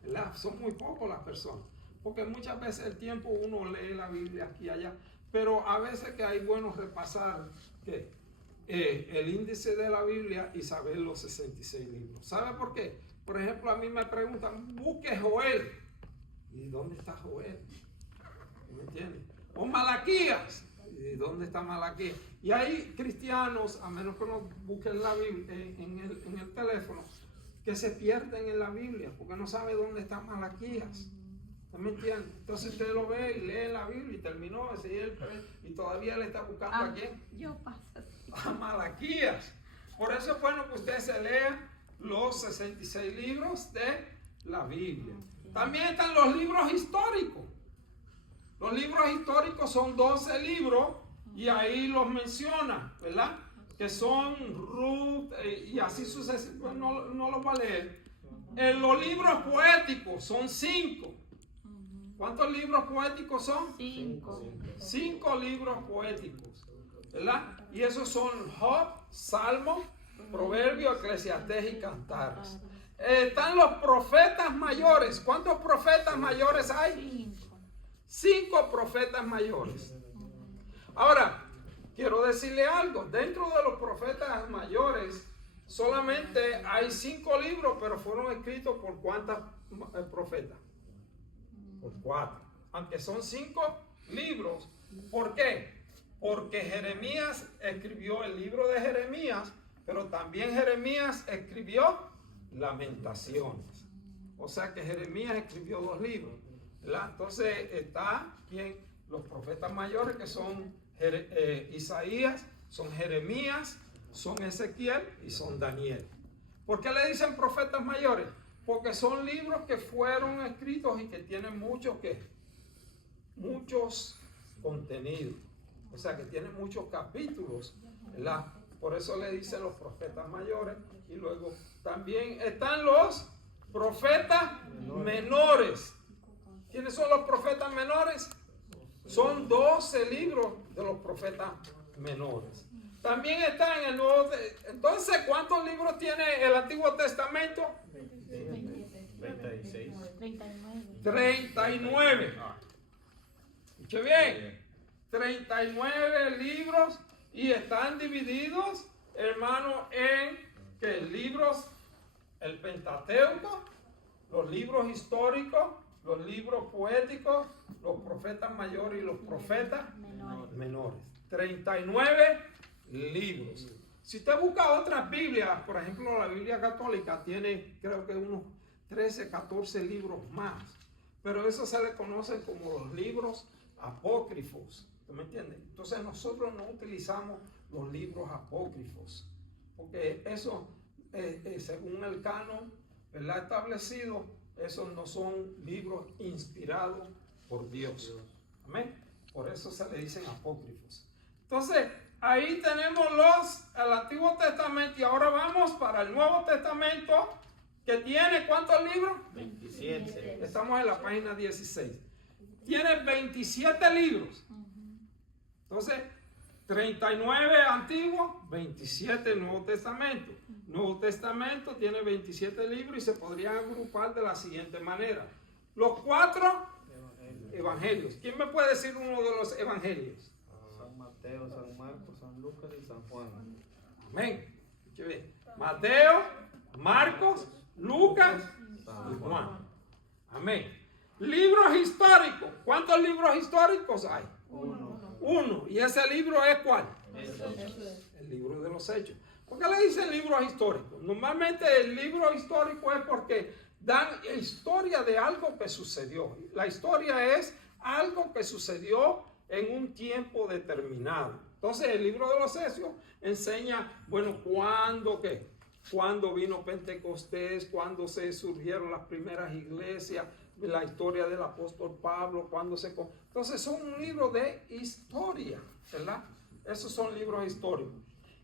¿verdad? Son muy pocos las personas, porque muchas veces el tiempo uno lee la Biblia aquí y allá, pero a veces que hay bueno repasar que el índice de la Biblia y saber los 66 libros. ¿Sabe por qué? Por ejemplo, a mí me preguntan, busque Joel. ¿Y dónde está Joel? ¿Me entiendes? O Malaquías. ¿Y dónde está Malaquías? Y hay cristianos, a menos que no busquen la Biblia en el teléfono, que se pierden en la Biblia porque no sabe dónde está Malaquías. ¿Me entiende? Entonces usted lo ve y lee la Biblia y terminó y todavía le está buscando a quién. Yo paso así. A Malaquías. Por eso es bueno que usted se lea los 66 libros de la Biblia. También están los libros históricos. Los libros históricos son 12 libros y ahí los menciona, ¿verdad? Que son Ruth y así sucesivamente. No los voy a leer. Los libros poéticos son 5. ¿Cuántos libros poéticos son? 5. 5 libros poéticos, ¿verdad? Y esos son Job, Salmo, Proverbio, Eclesiastés y Cantares. Están los profetas mayores. ¿Cuántos profetas mayores hay? 5 profetas mayores. Ahora, quiero decirle algo. Dentro de los profetas mayores, solamente hay 5 libros, pero fueron escritos por ¿cuántas profetas? Por 4. Aunque son 5 libros. ¿Por qué? Porque Jeremías escribió el libro de Jeremías, pero también Jeremías escribió Lamentaciones. O sea que Jeremías escribió 2 libros, ¿verdad? Entonces está los profetas mayores, que son Isaías, son Jeremías, son Ezequiel y son Daniel. ¿Por qué le dicen profetas mayores? Porque son libros que fueron escritos y que tienen muchos contenidos. O sea que tienen muchos capítulos, ¿verdad? Por eso le dicen los profetas mayores. Y luego también están los profetas menores. ¿Quiénes son los profetas menores? Son 12 libros de los profetas menores. También está en el Nuevo Testamento. Entonces, ¿cuántos libros tiene el Antiguo Testamento? 36. 39. Escuche bien. 39 libros y están divididos, hermano, en libros, el Pentateuco, los libros históricos, los libros poéticos, los profetas mayores y los profetas menores. 39 libros. Si usted busca otras Biblias, por ejemplo, la Biblia católica tiene, creo que unos 13, 14 libros más, pero eso se le conoce como los libros apócrifos. ¿Tú me entiendes? Entonces nosotros no utilizamos los libros apócrifos, porque eso, según el canon, ¿verdad?, establecido, esos no son libros inspirados por Dios. Amén. Por eso se le dicen apócrifos. Entonces, ahí tenemos el Antiguo Testamento, y ahora vamos para el Nuevo Testamento, que tiene ¿cuántos libros? 27. Estamos en la página 16. Tiene 27 libros. Entonces, 39 Antiguo, 27 Nuevo Testamento. Nuevo Testamento tiene 27 libros y se podrían agrupar de la siguiente manera. Los 4 evangelios. ¿Quién me puede decir uno de los evangelios? San Mateo, San Marcos, San Lucas y San Juan. Amén. Mateo, Marcos, Lucas y Juan. Amén. Libros históricos. ¿Cuántos libros históricos hay? Uno. ¿Y ese libro es cuál? El libro de los Hechos. ¿Por qué le dicen libros históricos? Normalmente el libro histórico es porque dan historia de algo que sucedió. La historia es algo que sucedió en un tiempo determinado. Entonces el libro de los Hechos enseña, bueno, cuándo vino Pentecostés, cuándo se surgieron las primeras iglesias, la historia del apóstol Pablo, entonces son un libro de historia, ¿verdad? Esos son libros históricos.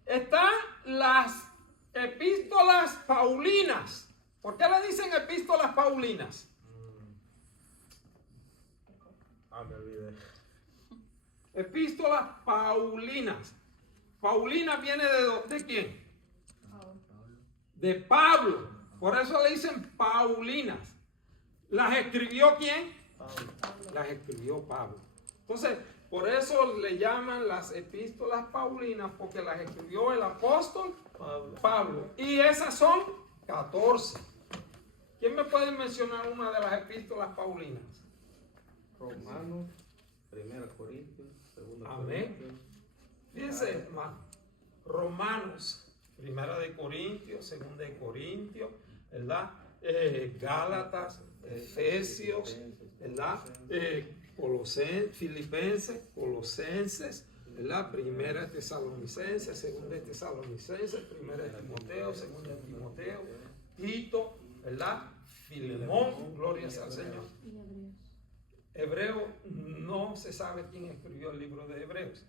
Están las epístolas paulinas. ¿Por qué le dicen epístolas paulinas? Me olvidé. Epístolas paulinas. Paulina viene ¿de quién? De Pablo. Por eso le dicen paulinas. ¿Las escribió quién? Las escribió Pablo. Entonces, por eso le llaman las epístolas paulinas, porque las escribió el apóstol Pablo. Y esas son 14. ¿Quién me puede mencionar una de las epístolas paulinas? Romanos, 1 Corintios, 2 Amén. Corintios. Fíjense, hermano. Romanos, 1 de Corintios, 2 de Corintios, ¿verdad? Gálatas, Efesios, ¿verdad? Filipenses, Colosenses, ¿verdad? 1 Tesalonicenses, 2 Tesalonicenses, 1 Timoteo, 2 Timoteo, Tito, ¿verdad? Filemón, gloria sea al Señor. Hebreo, no se sabe quién escribió el libro de Hebreos,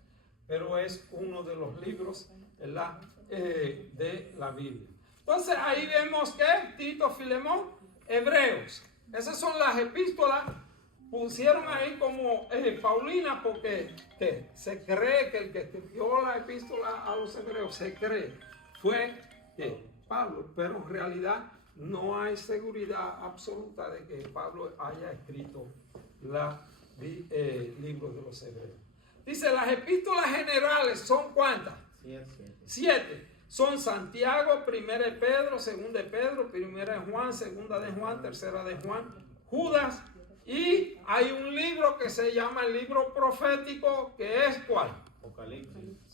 pero es uno de los libros, ¿verdad?, de la Biblia. Entonces ahí vemos que Tito, Filemón, Hebreos. Esas son las epístolas. Pusieron ahí como Paulina porque se cree que el que escribió la epístola a los hebreos, se cree, fue Pablo, pero en realidad no hay seguridad absoluta de que Pablo haya escrito la libro de los Hebreos. Dice, las epístolas generales son ¿cuántas? 7. Son Santiago, 1 de Pedro, 2 de Pedro, 1 de Juan, 2 de Juan, 3 de Juan, Judas. Y hay un libro que se llama el libro profético, que es ¿cuál?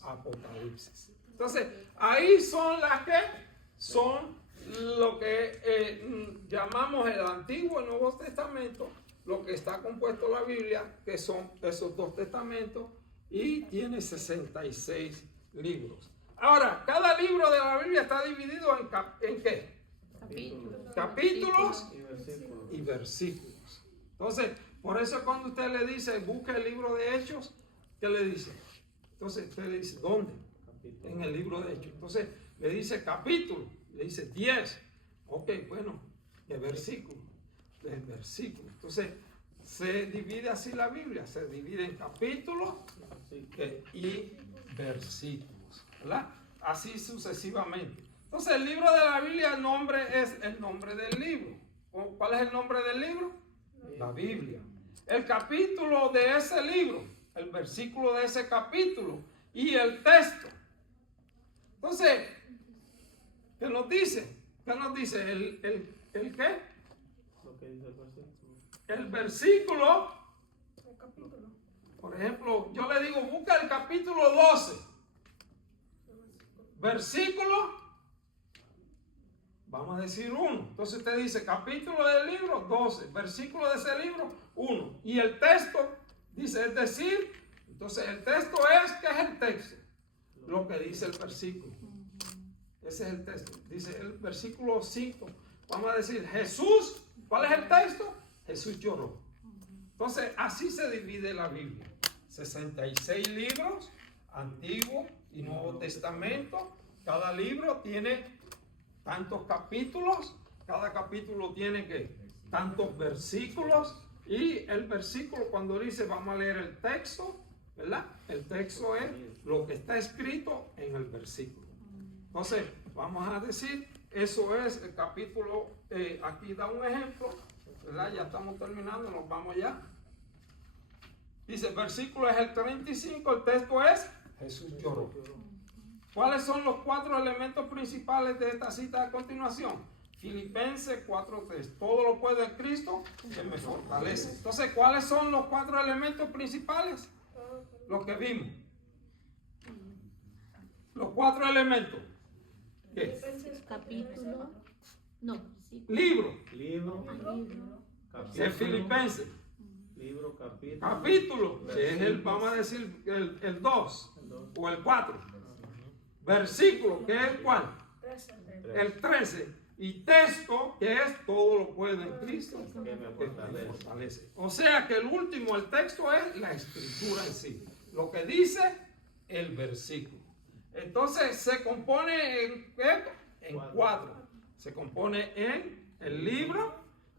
Apocalipsis. Entonces, ahí son las que son lo que llamamos el Antiguo y Nuevo Testamento, lo que está compuesto la Biblia, que son esos dos testamentos, y tiene 66 libros. Ahora, cada libro de la Biblia está dividido ¿en qué? Capítulos y versículos. Entonces, por eso cuando usted le dice, busque el libro de Hechos, ¿qué le dice? Entonces, usted le dice, ¿dónde? En el libro de Hechos. Entonces, le dice capítulo, le dice 10. Ok, bueno, ¿de versículo? Del versículo. Entonces, se divide así la Biblia, se divide en capítulos y versículos, ¿verdad? Así sucesivamente. Entonces, el libro de la Biblia, el nombre es el nombre del libro. ¿Cuál es el nombre del libro? La Biblia. El capítulo de ese libro, el versículo de ese capítulo y el texto. Entonces, ¿qué nos dice? ¿Qué nos dice? ¿El qué? Lo que dice el versículo. El versículo. Por ejemplo, yo le digo, busca el capítulo 12. Versículo, vamos a decir 1. Entonces usted dice, capítulo del libro 12, versículo de ese libro 1. Y el texto dice, es decir, entonces el texto es, ¿qué es el texto? Lo que dice el versículo. Ese es el texto. Dice el versículo 5. Vamos a decir, Jesús, ¿cuál es el texto? Jesús lloró. Entonces, así se divide la Biblia. 66 libros, Antiguo y Nuevo Testamento. Cada libro tiene tantos capítulos. Cada capítulo tiene ¿qué? Tantos versículos. Y el versículo, cuando dice, vamos a leer el texto, ¿verdad? El texto es lo que está escrito en el versículo. Entonces, vamos a decir, eso es el capítulo, aquí da un ejemplo, ¿verdad? Ya estamos terminando, nos vamos ya. Dice, el versículo es el 35, el texto es, Jesús lloró. ¿Cuáles son los 4 elementos principales de esta cita a continuación? Filipenses 4:3, todo lo puedo en Cristo que me fortalece. Entonces, ¿cuáles son los 4 elementos principales? Los que vimos. Los 4 elementos. ¿Qué? Capítulo. No. Libro. Capítulo. Es Filipenses. Libro, capítulo. Capítulo. Que es el, vamos a decir, el 2 o el 4. Versículo, que es el cuál? El 13. Y texto, que es todo lo puedo en Cristo que me fortalece. O sea que el último, el texto es la escritura en sí. Lo que dice el versículo. Entonces se compone en 4. Se compone en el libro,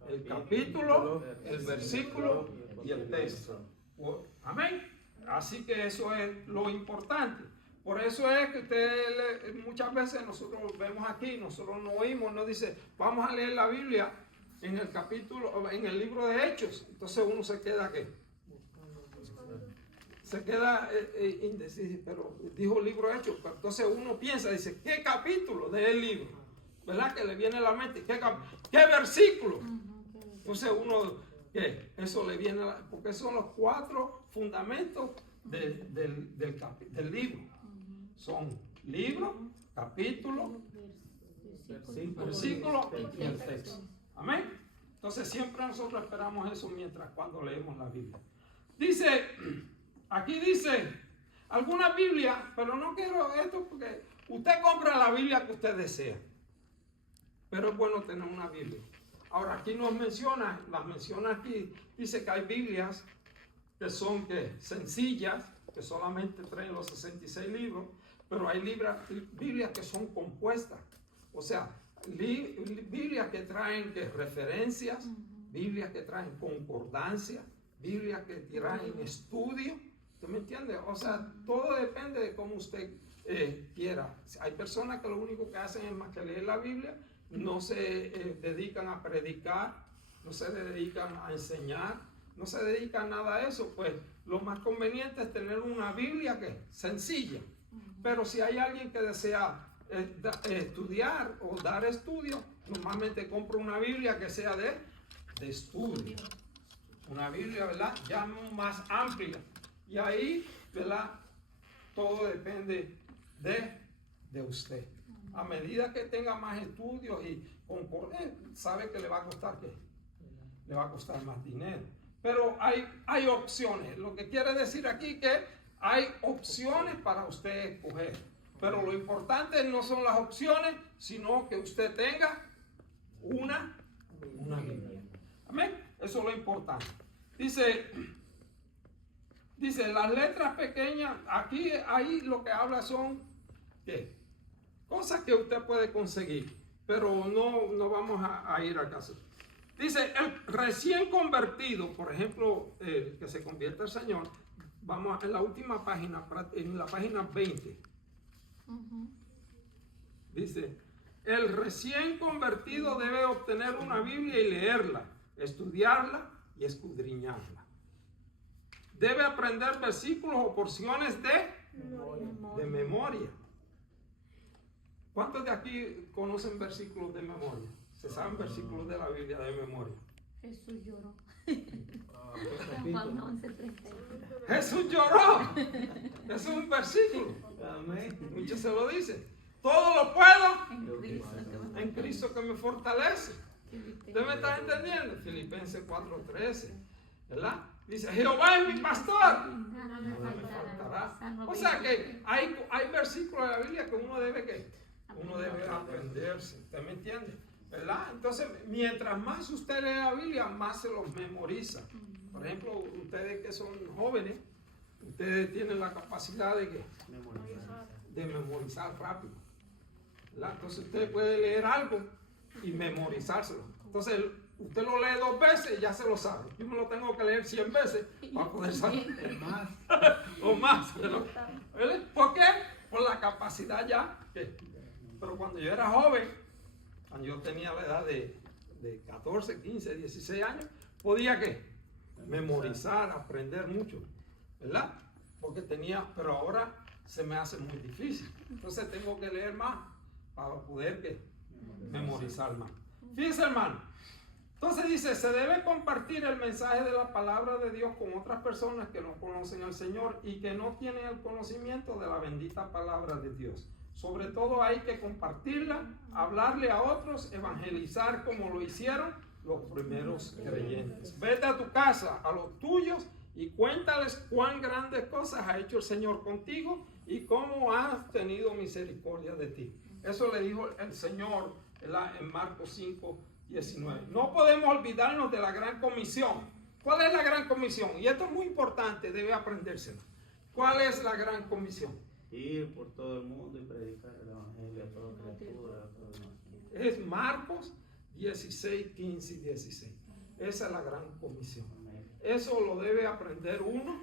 el capítulo, el versículo y el texto. Amén. Así que eso es lo importante. Por eso es que muchas veces nosotros vemos aquí, nosotros no oímos, nos dice, vamos a leer la Biblia en el capítulo, en el libro de Hechos. Entonces uno se queda ¿qué? Se queda indeciso, pero dijo el libro de Hechos. Entonces uno piensa, dice, ¿qué capítulo del libro? ¿Verdad? Que le viene a la mente, ¿qué versículo? Entonces uno, ¿qué? Eso le viene, porque son los 4 fundamentos del libro. Son libro, capítulo, versículo y el texto. Amén. Entonces siempre nosotros esperamos eso mientras cuando leemos la Biblia. Dice, aquí dice, alguna Biblia, pero no quiero esto porque usted compra la Biblia que usted desea. Pero es bueno tener una Biblia. Ahora aquí nos menciona, las menciona aquí, dice que hay Biblias que son sencillas, que solamente traen los 66 libros, pero hay Biblias que son compuestas. O sea, Biblias que traen referencias, Biblias que traen concordancia, Biblias que traen estudio. ¿Usted me entiende? O sea, todo depende de cómo usted quiera. Hay personas que lo único que hacen es más que leer la Biblia, no se dedican a predicar, no se dedican a enseñar, no se dedica a nada a eso, pues lo más conveniente es tener una Biblia que sencilla. Pero si hay alguien que desea estudiar o dar estudio, normalmente compra una Biblia que sea de estudio. Una Biblia, ¿verdad? Ya más amplia. Y ahí, ¿verdad? Todo depende de usted. A medida que tenga más estudios y concorde, sabe que le va a costar ¿qué? Le va a costar más dinero. Pero hay opciones. Lo que quiere decir aquí que hay opciones para usted escoger. Pero lo importante no son las opciones, sino que usted tenga una Biblia. Amén. Eso es lo importante. Dice, las letras pequeñas, ahí lo que habla son ¿qué? Cosas que usted puede conseguir, pero no vamos a ir a caso. Dice, el recién convertido, por ejemplo, que se convierte al Señor, vamos en la última página, en la página 20. Dice, el recién convertido debe obtener una Biblia y leerla, estudiarla y escudriñarla. Debe aprender versículos o porciones de memoria. ¿Cuántos de aquí conocen versículos de memoria? ¿Se saben versículos de la Biblia de memoria? Jesús lloró. Juan 11:31. Jesús lloró. Eso es un versículo. Amén. Muchos se lo dicen. Todo lo puedo En Cristo. en Cristo que me fortalece. ¿Usted me está entendiendo? Filipenses 4:13, ¿verdad? Dice, Jehová es mi pastor. Nada me faltará. Salmo O sea 23. que hay versículos de la Biblia que uno debe aprenderse. ¿Usted me entiende? ¿Verdad? Entonces, mientras más usted lee la Biblia, más se los memoriza. Por ejemplo, ustedes que son jóvenes, ustedes tienen la capacidad de memorizar rápido. ¿Verdad? Entonces usted puede leer algo y memorizárselo. Entonces usted lo lee 2 veces y ya se lo sabe. Yo me lo tengo que leer 100 veces para poder saber Más. o más. ¿Verdad? ¿Por qué? Por la capacidad ya. Pero cuando yo era joven, cuando yo tenía la edad de 14, 15, 16 años, podía memorizar, aprender mucho, ¿verdad? Porque pero ahora se me hace muy difícil. Entonces tengo que leer más para poder memorizar más. Fíjense, hermano. Entonces dice, se debe compartir el mensaje de la palabra de Dios con otras personas que no conocen al Señor y que no tienen el conocimiento de la bendita palabra de Dios. Sobre todo hay que compartirla, hablarle a otros, evangelizar como lo hicieron los primeros creyentes. Vete a tu casa, a los tuyos, y cuéntales cuán grandes cosas ha hecho el Señor contigo y cómo has tenido misericordia de ti. Eso le dijo el Señor en Marcos 5:19. No podemos olvidarnos de la gran comisión. ¿Cuál es la gran comisión? Y esto es muy importante, debe aprendérselo. ¿Cuál es la gran comisión? Ir por todo el mundo y predicar el evangelio a toda criatura, a todo el mundo. Es Marcos 16, 15 y 16. Esa es la gran comisión. Eso lo debe aprender uno,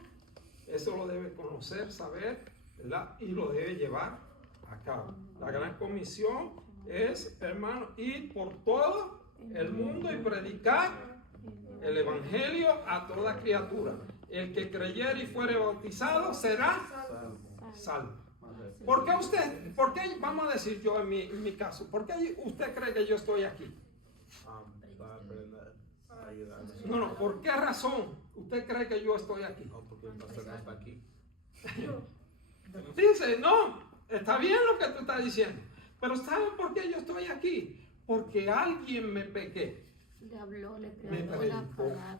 eso lo debe conocer, saber, ¿verdad? Y lo debe llevar a cabo. La gran comisión es, hermano, ir por todo el mundo y predicar el evangelio a toda criatura. El que creyere y fuere bautizado será salvo. ¿Por qué vamos a decir yo en mi caso, por qué usted cree que yo estoy aquí? Para aprender a ayudar. No, ¿por qué razón usted cree que yo estoy aquí? No, porque el pastor no está aquí. Dice, no, está bien lo que tú estás diciendo, pero ¿saben por qué yo estoy aquí? Porque alguien me pequé. Le habló, le Me predicó la predicó. palabra.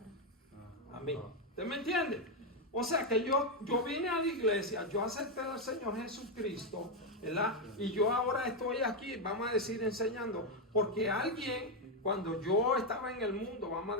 A mí. ¿Usted me entiende? O sea que yo vine a la iglesia, yo acepté al Señor Jesucristo, ¿verdad? Y yo ahora estoy aquí, vamos a decir, enseñando, porque alguien, cuando yo estaba en el mundo, vamos a